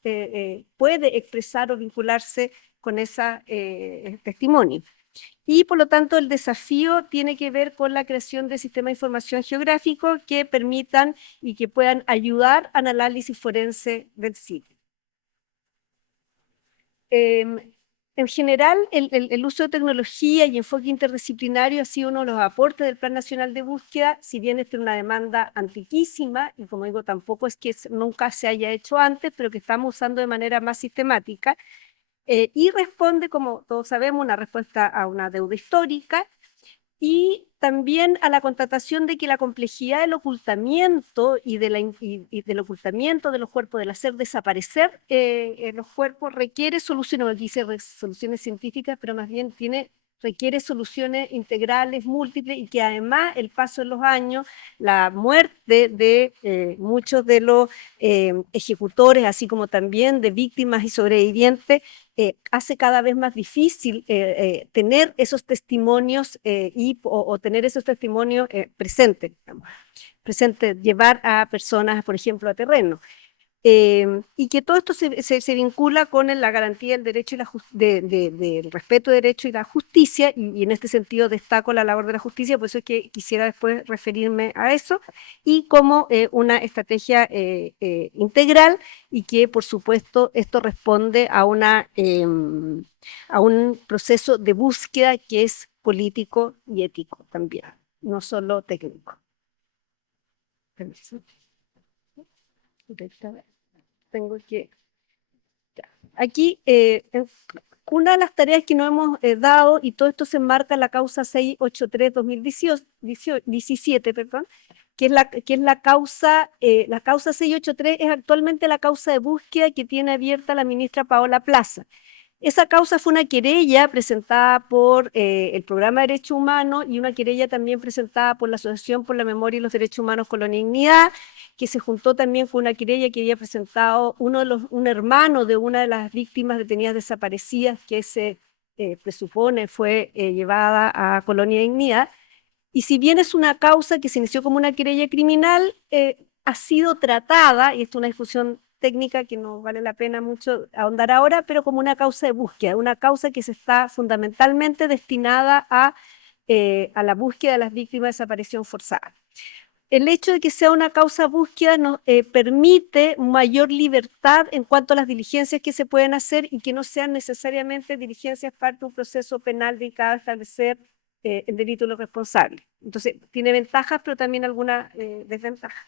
puede expresar o vincularse con ese testimonio. Y por lo tanto el desafío tiene que ver con la creación de sistemas de información geográfico que permitan y que puedan ayudar al análisis forense del sitio. En general, el uso de tecnología y enfoque interdisciplinario ha sido uno de los aportes del Plan Nacional de Búsqueda, si bien esta es una demanda antiquísima, y como digo, tampoco es que nunca se haya hecho antes, pero que estamos usando de manera más sistemática, y responde, como todos sabemos, una respuesta a una deuda histórica, y también a la constatación de que la complejidad del ocultamiento y del ocultamiento de los cuerpos, del hacer desaparecer los cuerpos, requiere soluciones, no dice soluciones científicas, pero más bien tiene requiere soluciones integrales, múltiples, y que además el paso de los años, la muerte de muchos de los ejecutores, así como también de víctimas y sobrevivientes, hace cada vez más difícil tener esos testimonios o tener esos testimonios presentes, digamos, llevar a personas, por ejemplo, a terreno. Y que todo esto se vincula con la garantía del derecho y del respeto de derecho y la justicia, y en este sentido destaco la labor de la justicia, por eso es que quisiera después referirme a eso, y como una estrategia integral, y que por supuesto esto responde a un proceso de búsqueda que es político y ético también, no solo técnico. Permiso. Tengo que... Aquí, una de las tareas que nos hemos dado, y todo esto se enmarca en la causa 683-2017, perdón, que es la causa 683 es actualmente la causa de búsqueda que tiene abierta la ministra Paola Plaza. Esa causa fue una querella presentada por el Programa de Derechos Humanos y una querella también presentada por la Asociación por la Memoria y los Derechos Humanos Colonia Dignidad, que se juntó también con una querella que había presentado un hermano de una de las víctimas detenidas desaparecidas que se presupone fue llevada a Colonia Dignidad. Y si bien es una causa que se inició como una querella criminal, ha sido tratada, y esto es una discusión técnica que no vale la pena mucho ahondar ahora, pero como una causa de búsqueda, una causa que se está fundamentalmente destinada a la búsqueda de las víctimas de desaparición forzada. El hecho de que sea una causa de búsqueda nos permite mayor libertad en cuanto a las diligencias que se pueden hacer y que no sean necesariamente diligencias parte de un proceso penal dedicado a establecer el delito de los responsables. Entonces, tiene ventajas, pero también algunas desventajas.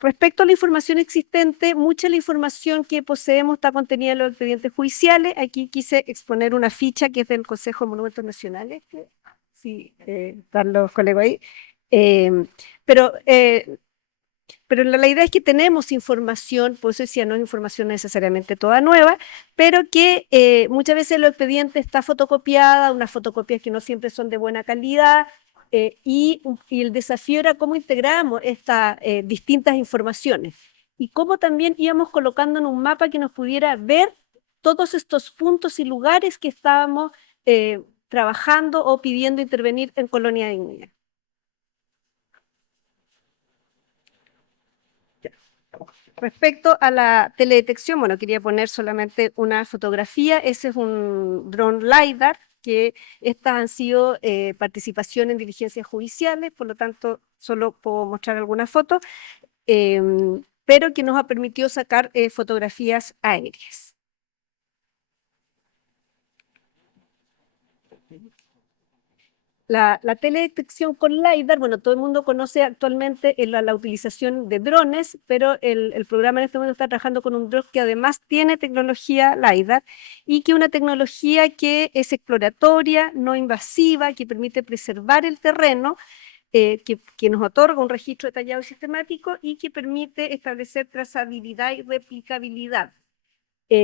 Respecto a la información existente, mucha de la información que poseemos está contenida en los expedientes judiciales. Aquí quise exponer una ficha que es del Consejo de Monumentos Nacionales. Sí, están los colegas ahí. Pero la idea es que tenemos información, por eso decía, no es información necesariamente toda nueva, pero que muchas veces los expedientes está fotocopiada, unas fotocopias que no siempre son de buena calidad, y el desafío era cómo integramos estas distintas informaciones y cómo también íbamos colocando en un mapa que nos pudiera ver todos estos puntos y lugares que estábamos trabajando o pidiendo intervenir en Colonia Dignidad. Respecto a la teledetección, bueno, quería poner solamente una fotografía. Ese es un dron LiDAR, que estas han sido participación en diligencias judiciales, por lo tanto, solo puedo mostrar algunas fotos, pero que nos ha permitido sacar fotografías aéreas. La teledetección con LiDAR, bueno, todo el mundo conoce actualmente la utilización de drones, pero el programa en este momento está trabajando con un dron que además tiene tecnología LiDAR y que es una tecnología que es exploratoria, no invasiva, que permite preservar el terreno, que nos otorga un registro detallado y sistemático y que permite establecer trazabilidad y replicabilidad.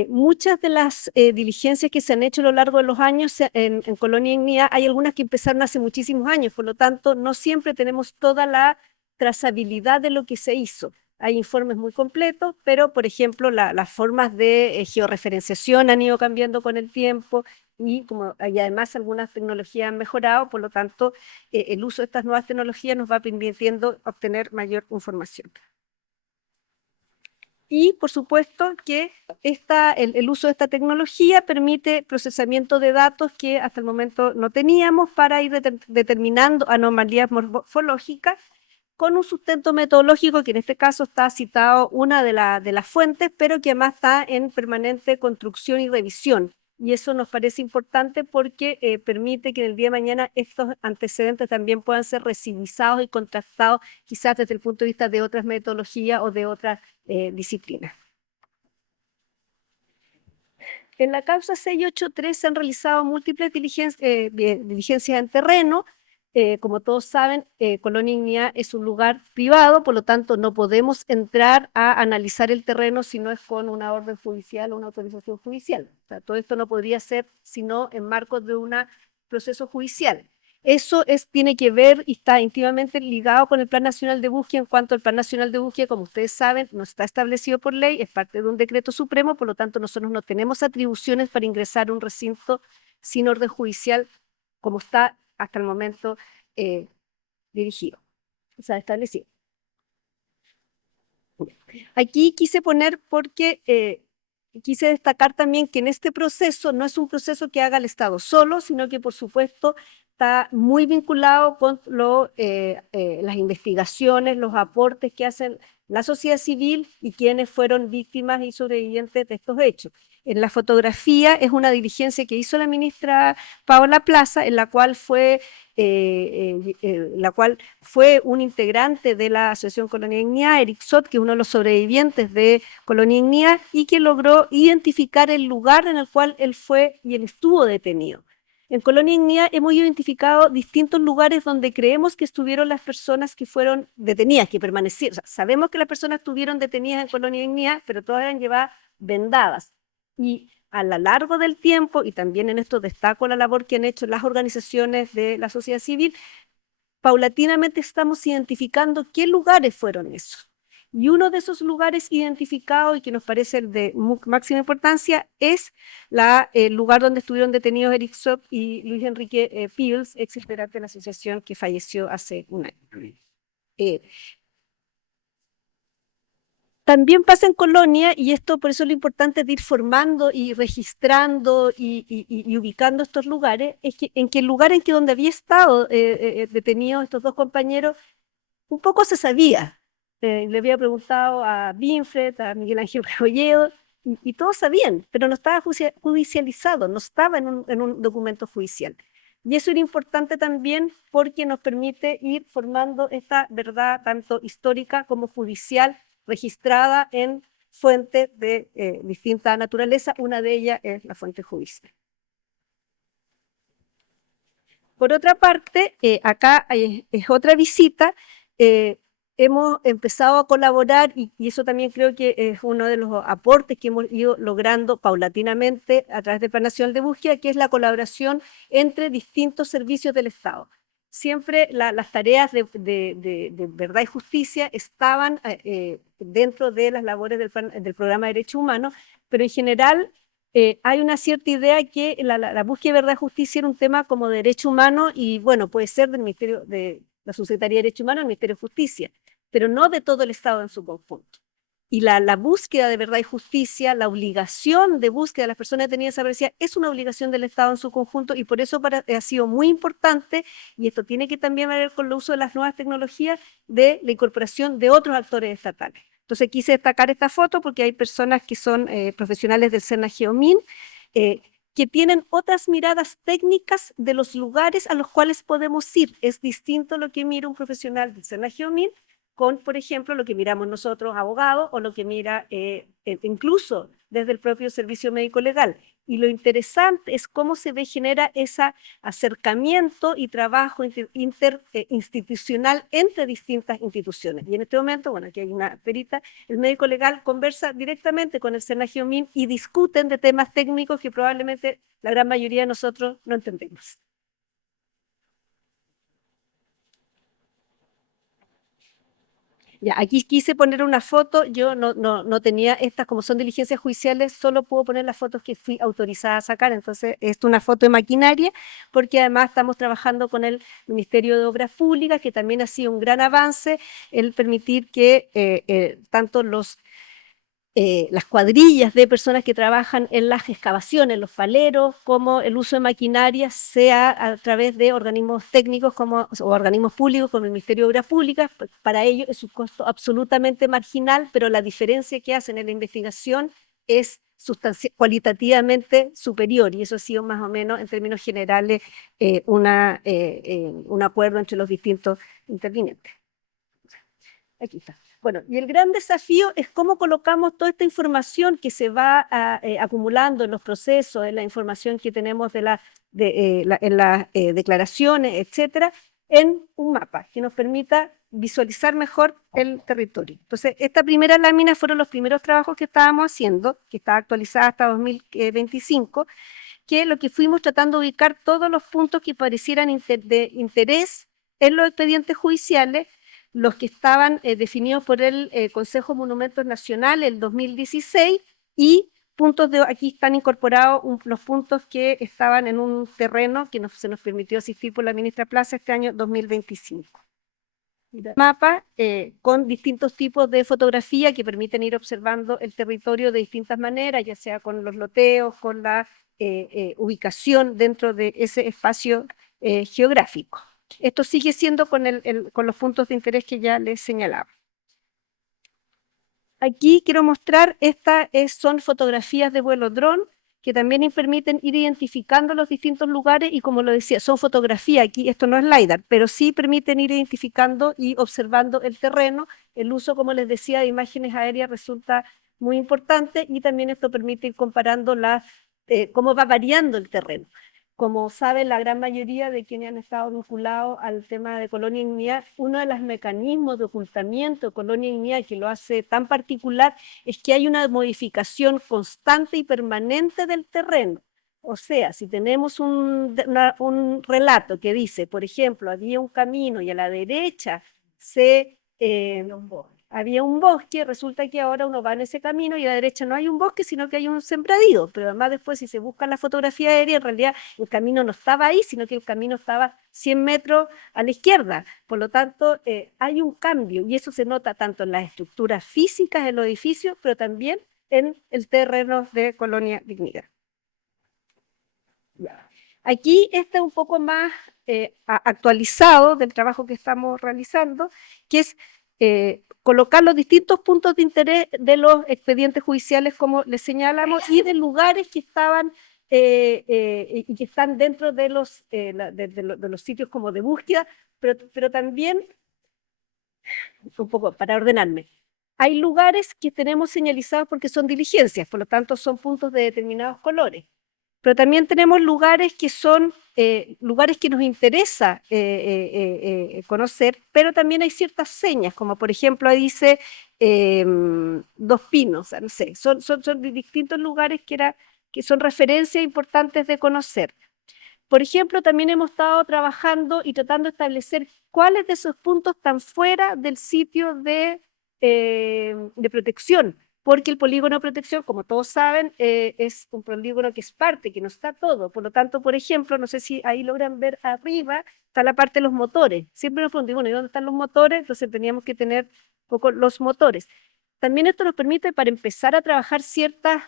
Muchas de las diligencias que se han hecho a lo largo de los años en Colonia Dignidad, hay algunas que empezaron hace muchísimos años, por lo tanto, no siempre tenemos toda la trazabilidad de lo que se hizo. Hay informes muy completos, pero, por ejemplo, las formas de georreferenciación han ido cambiando con el tiempo y además algunas tecnologías han mejorado, por lo tanto, el uso de estas nuevas tecnologías nos va permitiendo obtener mayor información. Y, por supuesto, que el uso de esta tecnología permite procesamiento de datos que hasta el momento no teníamos para ir determinando anomalías morfológicas con un sustento metodológico que en este caso está citado una de las fuentes, pero que además está en permanente construcción y revisión. Y eso nos parece importante porque permite que en el día de mañana estos antecedentes también puedan ser recibizados y contrastados quizás desde el punto de vista de otras metodologías o de otras disciplinas. En la causa 683 se han realizado múltiples diligencias en terreno, como todos saben, Colonia Ignea es un lugar privado, por lo tanto no podemos entrar a analizar el terreno si no es con una orden judicial o una autorización judicial. O sea, todo esto no podría ser sino en marcos de un proceso judicial. Eso tiene que ver y está íntimamente ligado con el Plan Nacional de Búsqueda, en cuanto al Plan Nacional de Búsqueda, como ustedes saben, no está establecido por ley, es parte de un decreto supremo, por lo tanto nosotros no tenemos atribuciones para ingresar a un recinto sin orden judicial, como está hasta el momento dirigido, o sea, establecido. Aquí quise poner porque quise destacar también que en este proceso no es un proceso que haga el Estado solo, sino que por supuesto está muy vinculado con las investigaciones, los aportes que hacen la sociedad civil y quienes fueron víctimas y sobrevivientes de estos hechos. En la fotografía es una diligencia que hizo la ministra Paola Plaza, en la cual fue un integrante de la Asociación Colonia Ignea, Eric Sot, que es uno de los sobrevivientes de Colonia Ignea, y que logró identificar el lugar en el cual él fue y él estuvo detenido. En Colonia Ignea hemos identificado distintos lugares donde creemos que estuvieron las personas que fueron detenidas, que permanecieron. O sea, sabemos que las personas estuvieron detenidas en Colonia Ignea, pero todas eran llevadas vendadas. Y a lo largo del tiempo, y también en esto destaco la labor que han hecho las organizaciones de la sociedad civil, paulatinamente estamos identificando qué lugares fueron esos. Y uno de esos lugares identificados y que nos parece el de máxima importancia es el lugar donde estuvieron detenidos Eric Sot y Luis Enrique Pils, ex integrante de la asociación que falleció hace un año. También pasa en Colonia, y esto por eso es lo importante de ir formando y registrando y ubicando estos lugares, es que en el lugar en que donde había estado detenidos estos dos compañeros, un poco se sabía. Le había preguntado a Binfred, a Miguel Ángel Rebolledo, y todos sabían, pero no estaba judicializado, no estaba en un documento judicial. Y eso era importante también porque nos permite ir formando esta verdad tanto histórica como judicial, registrada en fuentes de distinta naturaleza. Una de ellas es la fuente judicial. Por otra parte, acá es otra visita. Hemos empezado a colaborar y eso también creo que es uno de los aportes que hemos ido logrando paulatinamente a través del Plan Nacional de Búsqueda, que es la colaboración entre distintos servicios del Estado. Siempre las tareas de verdad y justicia estaban dentro de las labores del programa de Derechos Humanos, pero en general hay una cierta idea que la búsqueda de verdad y justicia era un tema como de derecho humano y bueno, puede ser del Ministerio de la Subsecretaría de Derechos Humanos, del Ministerio de Justicia, pero no de todo el Estado en su conjunto. Y la búsqueda de verdad y justicia, la obligación de búsqueda de las personas detenidas desaparecidas es una obligación del Estado en su conjunto y por eso ha sido muy importante, y esto tiene que también ver con el uso de las nuevas tecnologías, de la incorporación de otros actores estatales. Entonces quise destacar esta foto porque hay personas que son profesionales del SENA-GEOMIN que tienen otras miradas técnicas de los lugares a los cuales podemos ir. Es distinto lo que mira un profesional del SENA-GEOMIN con, por ejemplo, lo que miramos nosotros abogados o lo que mira incluso desde el propio servicio médico legal. Y lo interesante es cómo se genera ese acercamiento y trabajo interinstitucional entre distintas instituciones. Y en este momento, bueno, aquí hay una perita, el médico legal conversa directamente con el SENA-GEOMIN y discuten de temas técnicos que probablemente la gran mayoría de nosotros no entendemos. Ya, aquí quise poner una foto, yo no tenía estas, como son diligencias judiciales, solo puedo poner las fotos que fui autorizada a sacar, entonces es una foto de maquinaria, porque además estamos trabajando con el Ministerio de Obras Públicas, que también ha sido un gran avance el permitir que tanto las cuadrillas de personas que trabajan en las excavaciones, los faleros, como el uso de maquinaria sea a través de organismos técnicos o organismos públicos como el Ministerio de Obras Públicas. Para ello es un costo absolutamente marginal, pero la diferencia que hacen en la investigación es cualitativamente superior, y eso ha sido más o menos en términos generales un acuerdo entre los distintos intervinientes. Aquí está. Bueno, y el gran desafío es cómo colocamos toda esta información que se va acumulando en los procesos, en la información que tenemos en las declaraciones, etcétera, en un mapa que nos permita visualizar mejor el territorio. Entonces, esta primera lámina fueron los primeros trabajos que estábamos haciendo, que está actualizada hasta 2025, que lo que fuimos tratando de ubicar todos los puntos que parecieran de interés en los expedientes judiciales, los que estaban definidos por el Consejo de Monumentos Nacionales el 2016 y puntos de, aquí están incorporados los puntos que estaban en un terreno que se nos permitió asistir por la ministra Plaza este año 2025. Mapa con distintos tipos de fotografía que permiten ir observando el territorio de distintas maneras, ya sea con los loteos, con la ubicación dentro de ese espacio geográfico. Esto sigue siendo con los puntos de interés que ya les señalaba. Aquí quiero mostrar, son fotografías de vuelo dron que también permiten ir identificando los distintos lugares y como lo decía, son fotografías, aquí esto no es LiDAR, pero sí permiten ir identificando y observando el terreno. El uso, como les decía, de imágenes aéreas resulta muy importante y también esto permite ir comparando cómo va variando el terreno. Como saben, la gran mayoría de quienes han estado vinculados al tema de Colonia Dignidad, uno de los mecanismos de ocultamiento de Colonia Dignidad que lo hace tan particular es que hay una modificación constante y permanente del terreno. O sea, si tenemos un relato que dice, por ejemplo, había un camino y a la derecha había un bosque, resulta que ahora uno va en ese camino y a la derecha no hay un bosque, sino que hay un sembradío, pero además después si se busca la fotografía aérea, en realidad el camino no estaba ahí, sino que el camino estaba 100 metros a la izquierda. Por lo tanto, hay un cambio y eso se nota tanto en las estructuras físicas de los edificios, pero también en el terreno de Colonia Dignidad. Aquí está un poco más actualizado del trabajo que estamos realizando, que es colocar los distintos puntos de interés de los expedientes judiciales, como les señalamos, y de lugares que estaban y que están dentro de los sitios como de búsqueda, pero también, un poco para ordenarme, hay lugares que tenemos señalizados porque son diligencias, por lo tanto son puntos de determinados colores. Pero también tenemos lugares que son lugares que nos interesa conocer, pero también hay ciertas señas, como por ejemplo ahí dice Dos Pinos, o sea, no sé, son distintos lugares que son referencias importantes de conocer. Por ejemplo, también hemos estado trabajando y tratando de establecer cuáles de esos puntos están fuera del sitio de protección, porque el polígono de protección, como todos saben, es un polígono que es parte, que no está todo. Por lo tanto, por ejemplo, no sé si ahí logran ver arriba, está la parte de los motores. Siempre nos preguntamos, bueno, ¿y dónde están los motores? Entonces teníamos que tener un poco los motores. También esto nos permite para empezar a trabajar ciertas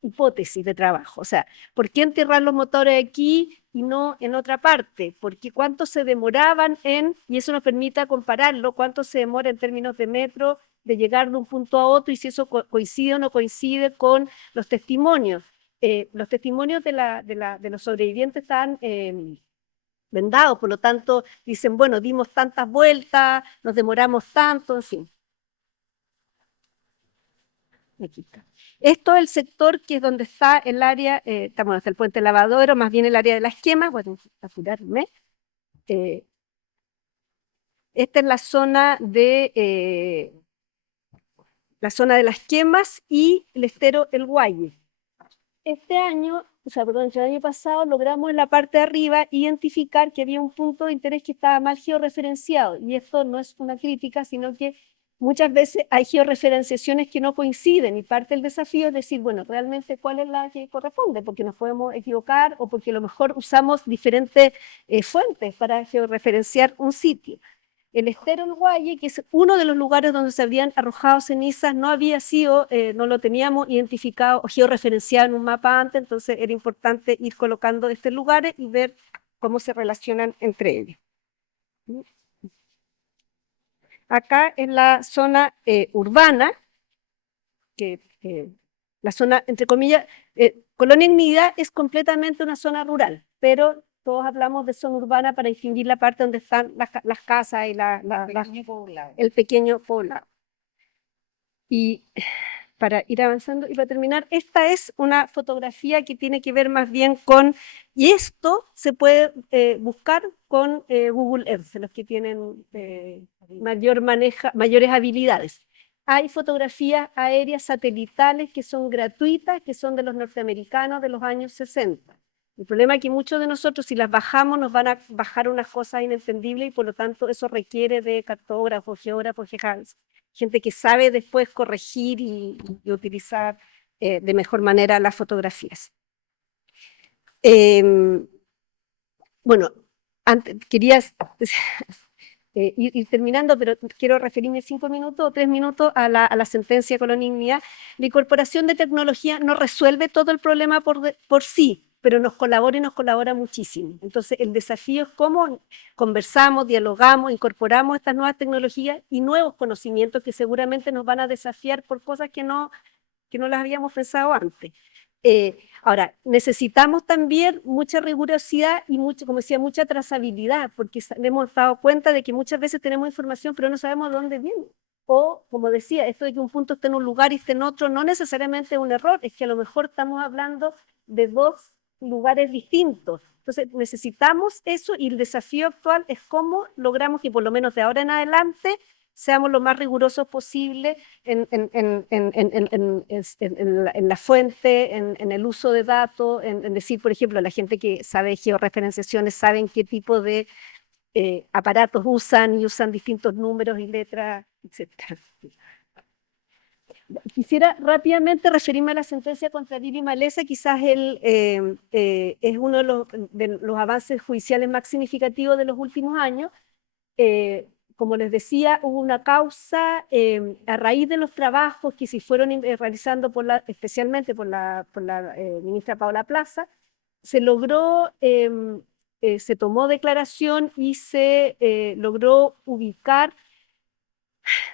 hipótesis de trabajo. O sea, ¿por qué enterrar los motores aquí y no en otra parte? Porque cuánto se demoraban y eso nos permite compararlo, cuánto se demora en términos de metro de llegar de un punto a otro y si eso coincide o no coincide con los testimonios. Los testimonios de los sobrevivientes están vendados, por lo tanto dicen, bueno, dimos tantas vueltas, nos demoramos tanto, en fin. Aquí está. Esto es el sector que es donde está el área, estamos hasta el puente Lavadero, más bien el área de las quemas. Bueno, apurarme. Esta es la zona de las quemas y el estero El Guaye. Este año, el año pasado, logramos en la parte de arriba identificar que había un punto de interés que estaba mal georreferenciado. Y esto no es una crítica, sino que muchas veces hay georreferenciaciones que no coinciden y parte del desafío es decir, bueno, realmente cuál es la que corresponde, porque nos podemos equivocar o porque a lo mejor usamos diferentes fuentes para georreferenciar un sitio. El estero El Guaye, que es uno de los lugares donde se habían arrojado cenizas, no había sido, no lo teníamos identificado o georreferenciado en un mapa antes, entonces era importante ir colocando estos lugares y ver cómo se relacionan entre ellos. Acá en la zona urbana, la zona, entre comillas, Colonia Dignidad es completamente una zona rural, pero todos hablamos de zona urbana para distinguir la parte donde están las casas y el pequeño poblado. Y para ir avanzando y para terminar, esta es una fotografía que tiene que ver más bien con, y esto se puede buscar con Google Earth, los que tienen mayores habilidades. Hay fotografías aéreas satelitales que son gratuitas, que son de los norteamericanos de los años 60. El problema es que muchos de nosotros, si las bajamos, nos van a bajar unas cosas inentendibles y por lo tanto eso requiere de cartógrafos, geógrafos, gente que sabe después corregir y utilizar de mejor manera las fotografías. Bueno, quería ir terminando, pero quiero referirme 5 minutos o 3 minutos a la sentencia de Colonia Dignidad. La incorporación de tecnología no resuelve todo el problema por sí, pero nos colabora y nos colabora muchísimo. Entonces, el desafío es cómo conversamos, dialogamos, incorporamos estas nuevas tecnologías y nuevos conocimientos que seguramente nos van a desafiar por cosas que no las habíamos pensado antes. Ahora, necesitamos también mucha rigurosidad y como decía, mucha trazabilidad, porque hemos dado cuenta de que muchas veces tenemos información, pero no sabemos de dónde viene. O, como decía, esto de que un punto esté en un lugar y esté en otro, no necesariamente es un error, es que a lo mejor estamos hablando de dos lugares distintos. Entonces, necesitamos eso y el desafío actual es cómo logramos que por lo menos de ahora en adelante seamos lo más rigurosos posible en la fuente, en el uso de datos, en decir, por ejemplo, la gente que sabe georreferenciaciones, saben qué tipo de aparatos usan y usan distintos números y letras, etc. Quisiera rápidamente referirme a la sentencia contra Billy Malesa, quizás es uno de los avances judiciales más significativos de los últimos años. Como les decía, hubo una causa a raíz de los trabajos que se fueron realizando especialmente por la ministra Paola Plaza, se logró, se tomó declaración y se logró ubicar,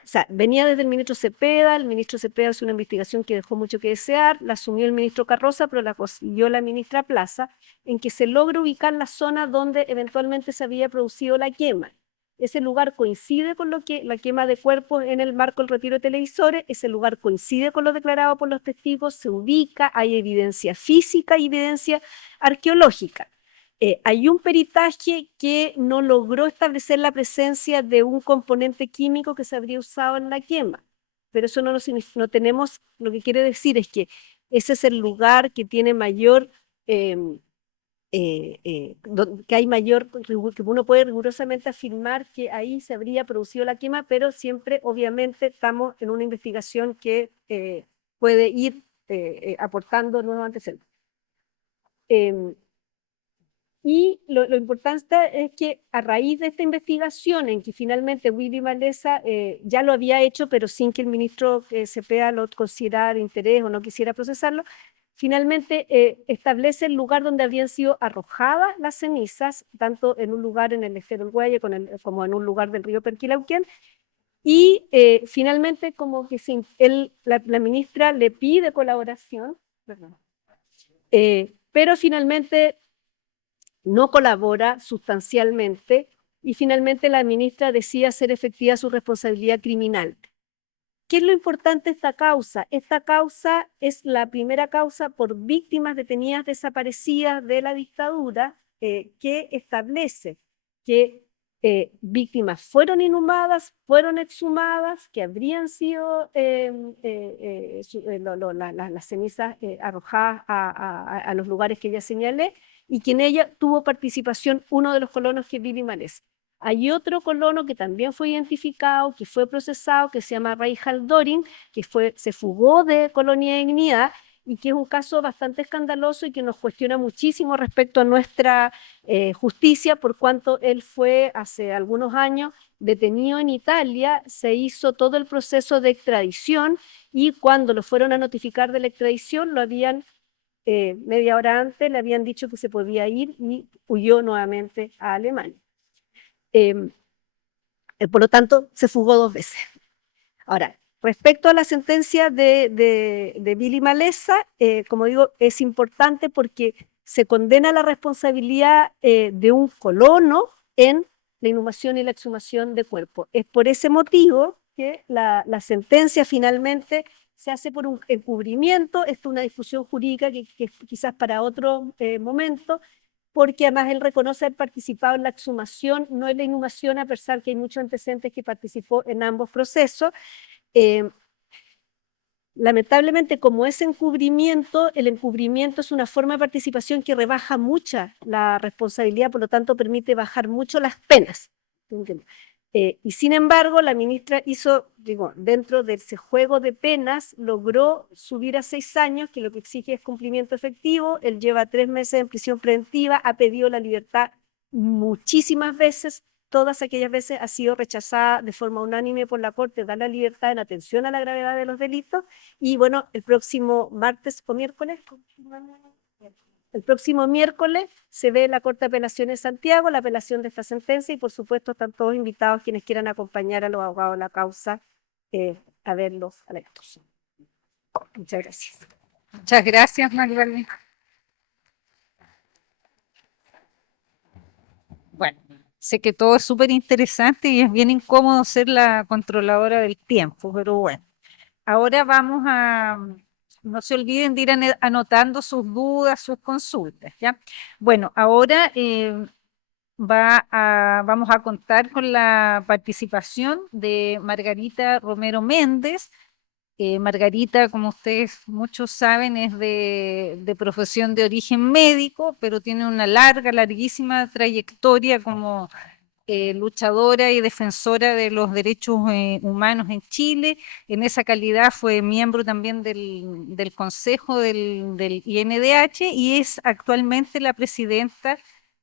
o sea, venía desde el ministro Cepeda hizo una investigación que dejó mucho que desear, la asumió el ministro Carroza, pero la consiguió la ministra Plaza, en que se logra ubicar la zona donde eventualmente se había producido la quema. Ese lugar coincide con la quema de cuerpos en el marco del retiro de televisores, ese lugar coincide con lo declarado por los testigos, se ubica, hay evidencia física y evidencia arqueológica. Hay un peritaje que no logró establecer la presencia de un componente químico que se habría usado en la quema, pero eso no tenemos, lo que quiere decir es que ese es el lugar que tiene mayor... que hay mayor, que uno puede rigurosamente afirmar que ahí se habría producido la quema, pero siempre obviamente estamos en una investigación que puede ir aportando nuevos antecedentes. Y lo importante es que a raíz de esta investigación, en que finalmente Willy Malesa ya lo había hecho, pero sin que el ministro Cepeda lo considerara de interés o no quisiera procesarlo, finalmente establece el lugar donde habían sido arrojadas las cenizas, tanto en un lugar en el estero del Guaya como en un lugar del río Perquilauquén, y finalmente como que la ministra le pide colaboración, pero finalmente no colabora sustancialmente y finalmente la ministra decide hacer efectiva su responsabilidad criminal. ¿Qué es lo importante de esta causa? Esta causa es la primera causa por víctimas detenidas desaparecidas de la dictadura que establece que víctimas fueron inhumadas, fueron exhumadas, que habrían sido las cenizas arrojadas a los lugares que ya señalé, y que en ella tuvo participación uno de los colonos que es Billy Malesa. Hay otro colono que también fue identificado, que fue procesado, que se llama Ray Haldorin, que se fugó de Colonia Dignidad y que es un caso bastante escandaloso y que nos cuestiona muchísimo respecto a nuestra justicia, por cuanto él fue hace algunos años detenido en Italia, se hizo todo el proceso de extradición y cuando lo fueron a notificar de la extradición lo habían media hora antes le habían dicho que se podía ir y huyó nuevamente a Alemania. Por lo tanto, se fugó 2 veces. Ahora, respecto a la sentencia de Billy Malesa, como digo, es importante porque se condena la responsabilidad de un colono en la inhumación y la exhumación de cuerpos. Es por ese motivo que la sentencia finalmente se hace por un encubrimiento. Esto es una discusión jurídica que quizás para otro momento, porque además él reconoce haber participado en la exhumación, no en la inhumación, a pesar que hay muchos antecedentes que participó en ambos procesos. Lamentablemente, como es encubrimiento, el encubrimiento es una forma de participación que rebaja mucha la responsabilidad, por lo tanto permite bajar mucho las penas. Y sin embargo, la ministra hizo, digo, dentro de ese juego de penas, logró subir a 6 años, que lo que exige es cumplimiento efectivo. Él lleva 3 meses en prisión preventiva, ha pedido la libertad muchísimas veces. Todas aquellas veces ha sido rechazada de forma unánime por la Corte, dar la libertad en atención a la gravedad de los delitos. Y bueno, el próximo martes o miércoles, el próximo miércoles se ve en la Corte de Apelaciones de Santiago la apelación de esta sentencia, y por supuesto están todos invitados quienes quieran acompañar a los abogados de la causa a verlos a la actuación. Muchas gracias. Muchas gracias, Maribel. Bueno, sé que todo es súper interesante y es bien incómodo ser la controladora del tiempo, pero bueno. Ahora vamos a, no se olviden de ir anotando sus dudas, sus consultas, ¿ya? Bueno, ahora vamos a contar con la participación de Margarita Romero Méndez. Margarita, como ustedes muchos saben, es de profesión de origen médico, pero tiene una larguísima trayectoria como luchadora y defensora de los derechos humanos en Chile. En esa calidad fue miembro también del Consejo del INDH y es actualmente la presidenta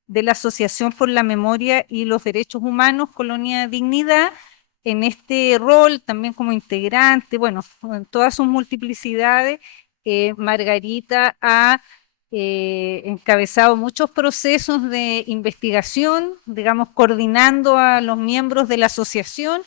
de la Asociación por la Memoria y los Derechos Humanos, Colonia Dignidad. En este rol, también como integrante, bueno, en todas sus multiplicidades, Margarita ha encabezado muchos procesos de investigación, digamos, coordinando a los miembros de la asociación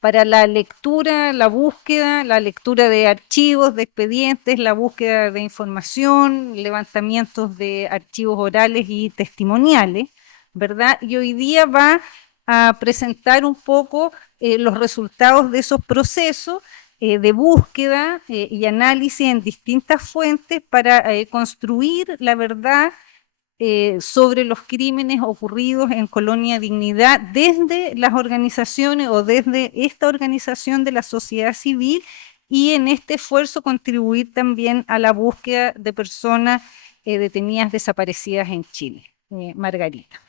para la lectura, la búsqueda, la lectura de archivos, de expedientes, la búsqueda de información, levantamientos de archivos orales y testimoniales, ¿verdad? Y hoy día va a presentar un poco los resultados de esos procesos de búsqueda y análisis en distintas fuentes para construir la verdad sobre los crímenes ocurridos en Colonia Dignidad desde las organizaciones o desde esta organización de la sociedad civil, y en este esfuerzo contribuir también a la búsqueda de personas detenidas desaparecidas en Chile. Margarita.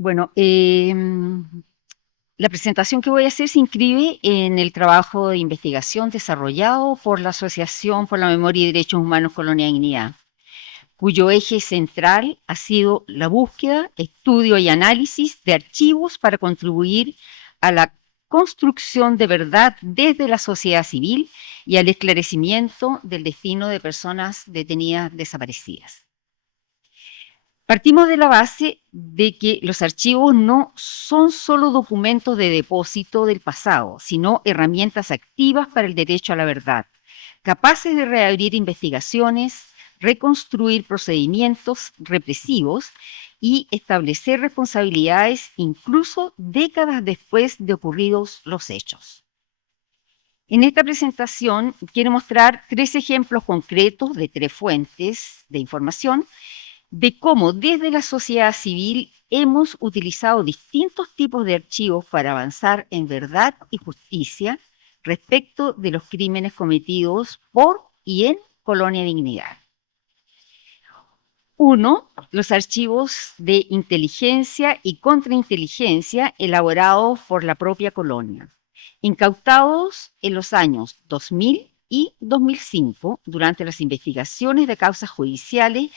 Bueno, la presentación que voy a hacer se inscribe en el trabajo de investigación desarrollado por la Asociación por la Memoria y Derechos Humanos Colonia Dignidad, cuyo eje central ha sido la búsqueda, estudio y análisis de archivos para contribuir a la construcción de verdad desde la sociedad civil y al esclarecimiento del destino de personas detenidas desaparecidas. Partimos de la base de que los archivos no son solo documentos de depósito del pasado, sino herramientas activas para el derecho a la verdad, capaces de reabrir investigaciones, reconstruir procedimientos represivos y establecer responsabilidades incluso décadas después de ocurridos los hechos. En esta presentación quiero mostrar 3 ejemplos concretos de 3 fuentes de información de cómo desde la sociedad civil hemos utilizado distintos tipos de archivos para avanzar en verdad y justicia respecto de los crímenes cometidos por y en Colonia Dignidad. 1. Los archivos de inteligencia y contrainteligencia elaborados por la propia colonia, incautados en los años 2000 y 2005 durante las investigaciones de causas judiciales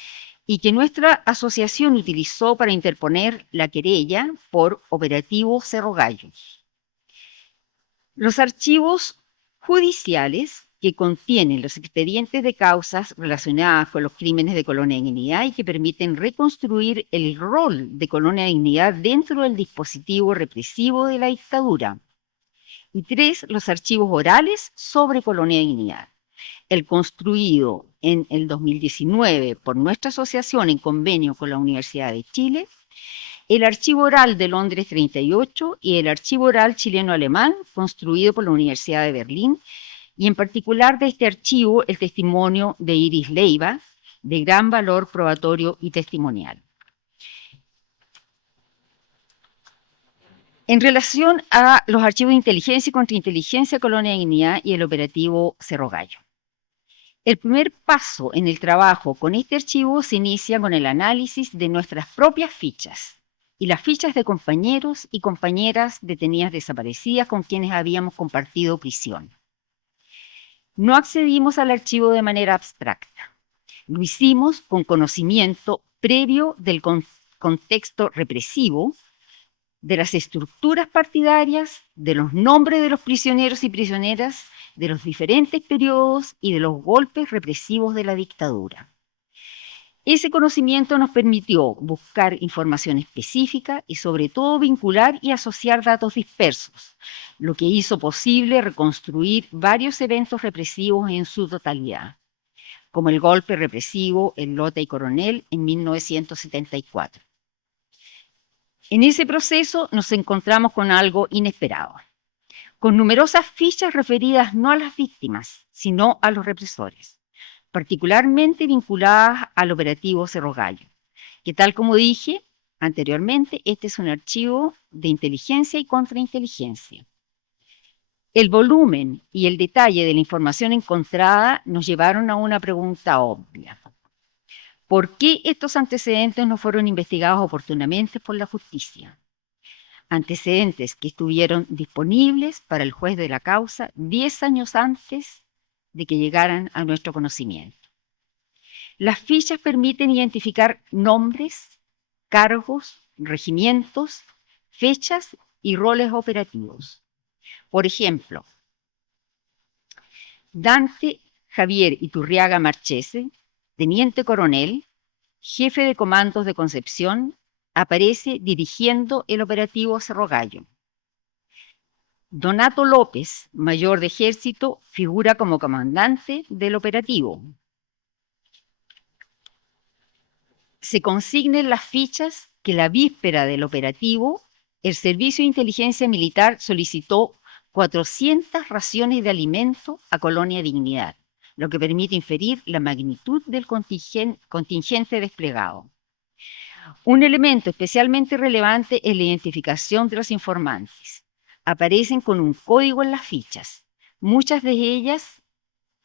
y que nuestra asociación utilizó para interponer la querella por Operativo Cerro Gallo. Los archivos judiciales que contienen los expedientes de causas relacionadas con los crímenes de Colonia Dignidad y que permiten reconstruir el rol de Colonia Dignidad dentro del dispositivo represivo de la dictadura. Y 3, los archivos orales sobre Colonia Dignidad. El construido en el 2019 por nuestra asociación en convenio con la Universidad de Chile, el archivo oral de Londres 38 y el archivo oral chileno-alemán construido por la Universidad de Berlín, y en particular de este archivo el testimonio de Iris Leiva, de gran valor probatorio y testimonial. En relación a los archivos de inteligencia y contrainteligencia Colonia Dignidad y el operativo Cerro Gallo. El primer paso en el trabajo con este archivo se inicia con el análisis de nuestras propias fichas y las fichas de compañeros y compañeras detenidas desaparecidas con quienes habíamos compartido prisión. No accedimos al archivo de manera abstracta. Lo hicimos con conocimiento previo del contexto represivo, de las estructuras partidarias, de los nombres de los prisioneros y prisioneras, de los diferentes periodos y de los golpes represivos de la dictadura. Ese conocimiento nos permitió buscar información específica y sobre todo vincular y asociar datos dispersos, lo que hizo posible reconstruir varios eventos represivos en su totalidad, como el golpe represivo en Lota y Coronel en 1974. En ese proceso nos encontramos con algo inesperado, con numerosas fichas referidas no a las víctimas, sino a los represores, particularmente vinculadas al operativo Cerro Gallo, que tal como dije anteriormente, este es un archivo de inteligencia y contrainteligencia. El volumen y el detalle de la información encontrada nos llevaron a una pregunta obvia. ¿Por qué estos antecedentes no fueron investigados oportunamente por la justicia? Antecedentes que estuvieron disponibles para el juez de la causa 10 años antes de que llegaran a nuestro conocimiento. Las fichas permiten identificar nombres, cargos, regimientos, fechas y roles operativos. Por ejemplo, Dante Javier Iturriaga Marchese, teniente coronel, jefe de comandos de Concepción, aparece dirigiendo el operativo Cerro Gallo. Donato López, mayor de ejército, figura como comandante del operativo. Se consignan las fichas que la víspera del operativo, el Servicio de Inteligencia Militar solicitó 400 raciones de alimento a Colonia Dignidad, lo que permite inferir la magnitud del contingente desplegado. Un elemento especialmente relevante es la identificación de los informantes. Aparecen con un código en las fichas. Muchas de ellas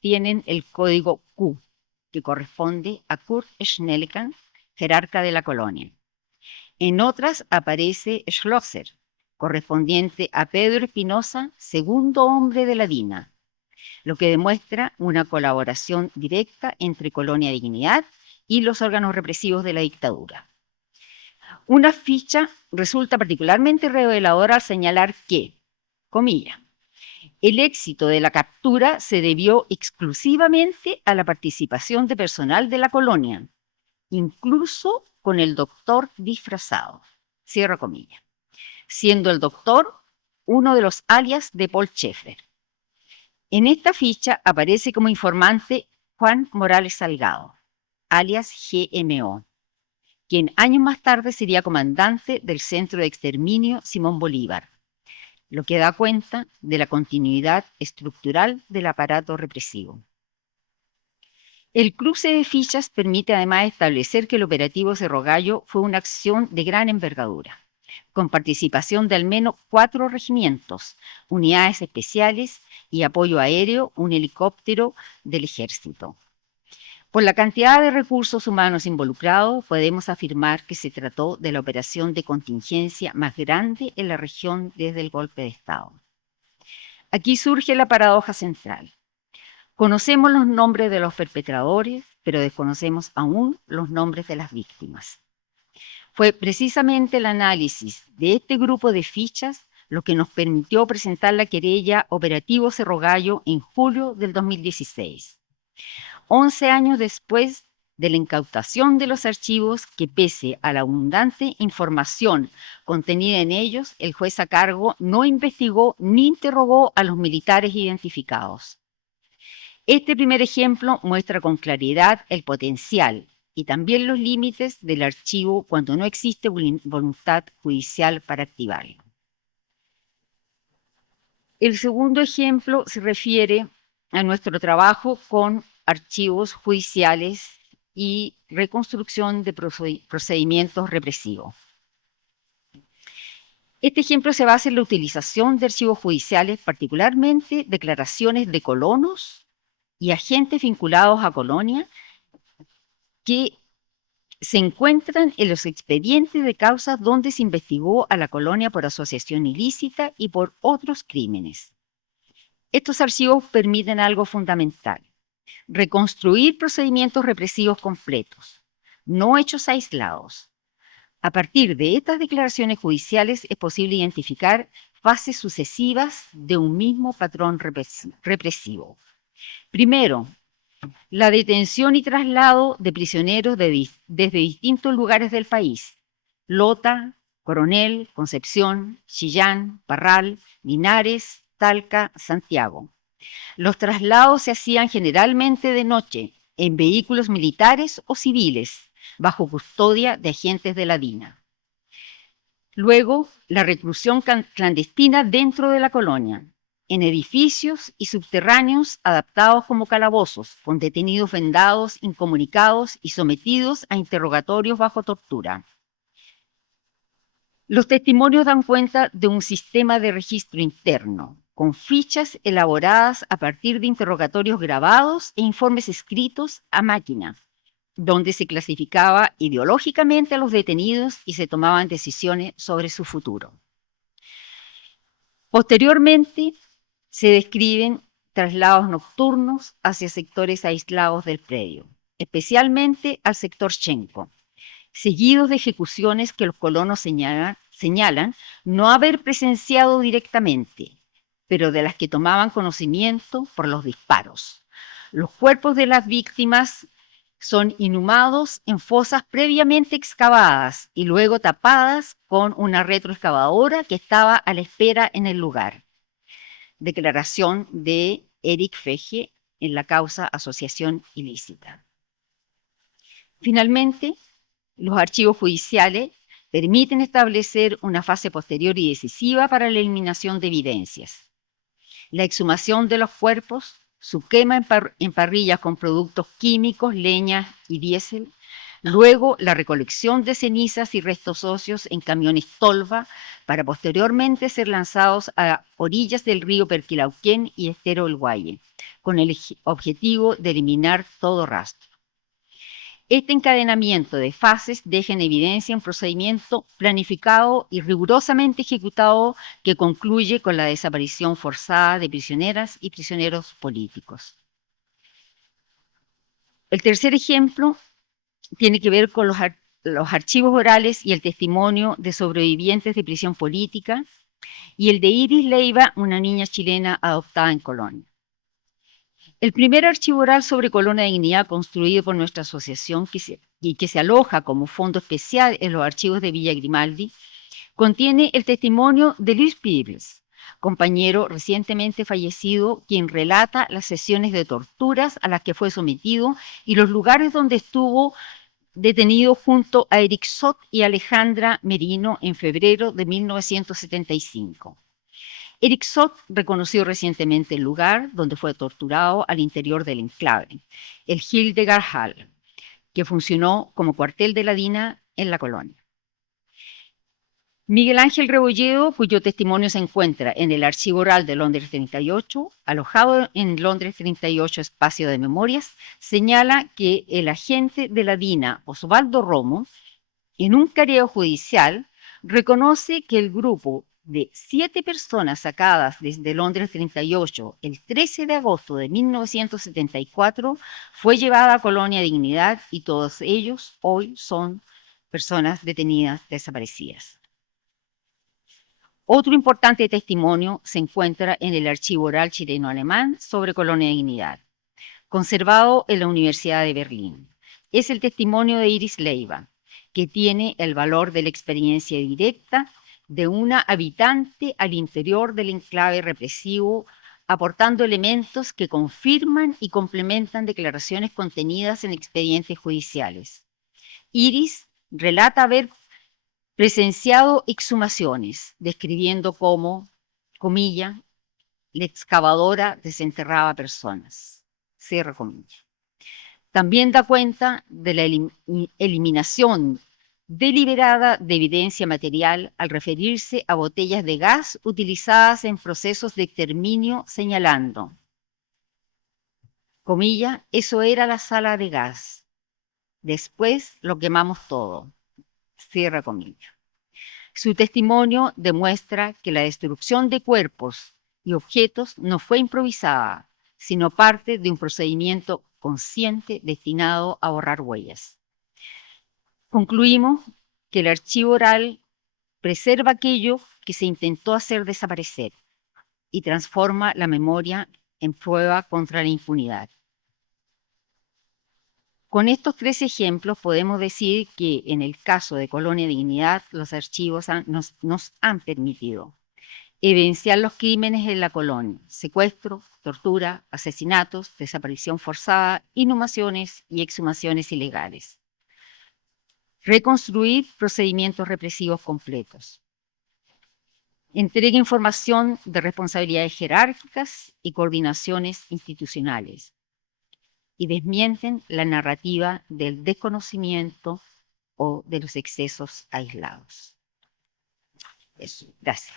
tienen el código Q, que corresponde a Kurt Schnellekant, jerarca de la colonia. En otras aparece Schlosser, correspondiente a Pedro Espinosa, segundo hombre de la DINA, lo que demuestra una colaboración directa entre Colonia Dignidad y los órganos represivos de la dictadura. Una ficha resulta particularmente reveladora al señalar que, comilla, el éxito de la captura se debió exclusivamente a la participación de personal de la colonia, incluso con el doctor disfrazado, cierro comilla, siendo el doctor uno de los alias de Paul Schaeffer. En esta ficha aparece como informante Juan Morales Salgado, alias GMO, quien años más tarde sería comandante del Centro de Exterminio Simón Bolívar, lo que da cuenta de la continuidad estructural del aparato represivo. El cruce de fichas permite además establecer que el operativo Cerro Gallo fue una acción de gran envergadura, con participación de al menos 4 regimientos, unidades especiales y apoyo aéreo, un helicóptero del ejército. Por la cantidad de recursos humanos involucrados, podemos afirmar que se trató de la operación de contingencia más grande en la región desde el golpe de Estado. Aquí surge la paradoja central. Conocemos los nombres de los perpetradores, pero desconocemos aún los nombres de las víctimas. Fue precisamente el análisis de este grupo de fichas lo que nos permitió presentar la querella Operativo Cerro Gallo en julio del 2016. 11 años después de la incautación de los archivos que, pese a la abundante información contenida en ellos, el juez a cargo no investigó ni interrogó a los militares identificados. Este primer ejemplo muestra con claridad el potencial y también los límites del archivo cuando no existe voluntad judicial para activarlo. El segundo ejemplo se refiere a nuestro trabajo con archivos judiciales y reconstrucción de procedimientos represivos. Este ejemplo se basa en la utilización de archivos judiciales, particularmente declaraciones de colonos y agentes vinculados a colonia que se encuentran en los expedientes de causas donde se investigó a la colonia por asociación ilícita y por otros crímenes. Estos archivos permiten algo fundamental: reconstruir procedimientos represivos completos, no hechos aislados. A partir de estas declaraciones judiciales es posible identificar fases sucesivas de un mismo patrón represivo. Primero, la detención y traslado de prisioneros desde distintos lugares del país: Lota, Coronel, Concepción, Chillán, Parral, Linares, Talca, Santiago. Los traslados se hacían generalmente de noche, en vehículos militares o civiles, bajo custodia de agentes de la DINA. Luego, la reclusión clandestina dentro de la colonia, en edificios y subterráneos adaptados como calabozos, con detenidos vendados, incomunicados y sometidos a interrogatorios bajo tortura. Los testimonios dan cuenta de un sistema de registro interno, con fichas elaboradas a partir de interrogatorios grabados e informes escritos a máquina, donde se clasificaba ideológicamente a los detenidos y se tomaban decisiones sobre su futuro. Posteriormente, se describen traslados nocturnos hacia sectores aislados del predio, especialmente al sector Chenco, seguidos de ejecuciones que los colonos señalan no haber presenciado directamente, pero de las que tomaban conocimiento por los disparos. Los cuerpos de las víctimas son inhumados en fosas previamente excavadas y luego tapadas con una retroexcavadora que estaba a la espera en el lugar. Declaración de Eric Feje en la causa Asociación Ilícita. Finalmente, los archivos judiciales permiten establecer una fase posterior y decisiva para la eliminación de evidencias. La exhumación de los cuerpos, su quema en parrillas con productos químicos, leña y diésel, luego la recolección de cenizas y restos óseos en camiones tolva para posteriormente ser lanzados a orillas del río Perquilauquén y Estero del Guaye, con el objetivo de eliminar todo rastro. Este encadenamiento de fases deja en evidencia un procedimiento planificado y rigurosamente ejecutado que concluye con la desaparición forzada de prisioneras y prisioneros políticos. El tercer ejemplo tiene que ver con los archivos orales y el testimonio de sobrevivientes de prisión política y el de Iris Leiva, una niña chilena adoptada en Colonia. El primer archivo oral sobre Colonia Dignidad, construido por nuestra asociación y que se aloja como fondo especial en los archivos de Villa Grimaldi, contiene el testimonio de Luis Peebles, compañero recientemente fallecido, quien relata las sesiones de torturas a las que fue sometido y los lugares donde estuvo detenido junto a Eric Sot y Alejandra Merino en febrero de 1975. Eric Sot reconoció recientemente el lugar donde fue torturado al interior del enclave, el Hildegard Hall, que funcionó como cuartel de la DINA en la colonia. Miguel Ángel Rebolledo, cuyo testimonio se encuentra en el Archivo Oral de Londres 38, alojado en Londres 38 Espacio de Memorias, señala que el agente de la DINA, Osvaldo Romo, en un careo judicial, reconoce que el grupo de 7 personas sacadas desde Londres 38 el 13 de agosto de 1974 fue llevada a Colonia Dignidad y todos ellos hoy son personas detenidas desaparecidas. Otro importante testimonio se encuentra en el Archivo Oral Chileno-Alemán sobre Colonia Dignidad, conservado en la Universidad de Berlín. Es el testimonio de Iris Leiva, que tiene el valor de la experiencia directa de una habitante al interior del enclave represivo, aportando elementos que confirman y complementan declaraciones contenidas en expedientes judiciales. Iris relata haber presenciado exhumaciones, describiendo cómo, comilla, la excavadora desenterraba personas. Cierra comilla. También da cuenta de la eliminación deliberada de evidencia material al referirse a botellas de gas utilizadas en procesos de exterminio, señalando, comilla, eso era la sala de gas. Después lo quemamos todo. Cierra comilla. Su testimonio demuestra que la destrucción de cuerpos y objetos no fue improvisada, sino parte de un procedimiento consciente destinado a borrar huellas. Concluimos que el archivo oral preserva aquello que se intentó hacer desaparecer y transforma la memoria en prueba contra la impunidad. Con estos 3 ejemplos podemos decir que en el caso de Colonia Dignidad, los archivos nos han permitido evidenciar los crímenes en la colonia: secuestro, tortura, asesinatos, desaparición forzada, inhumaciones y exhumaciones ilegales. Reconstruir procedimientos represivos completos. Entrega información de responsabilidades jerárquicas y coordinaciones institucionales. Y desmienten la narrativa del desconocimiento o de los excesos aislados. Eso, gracias.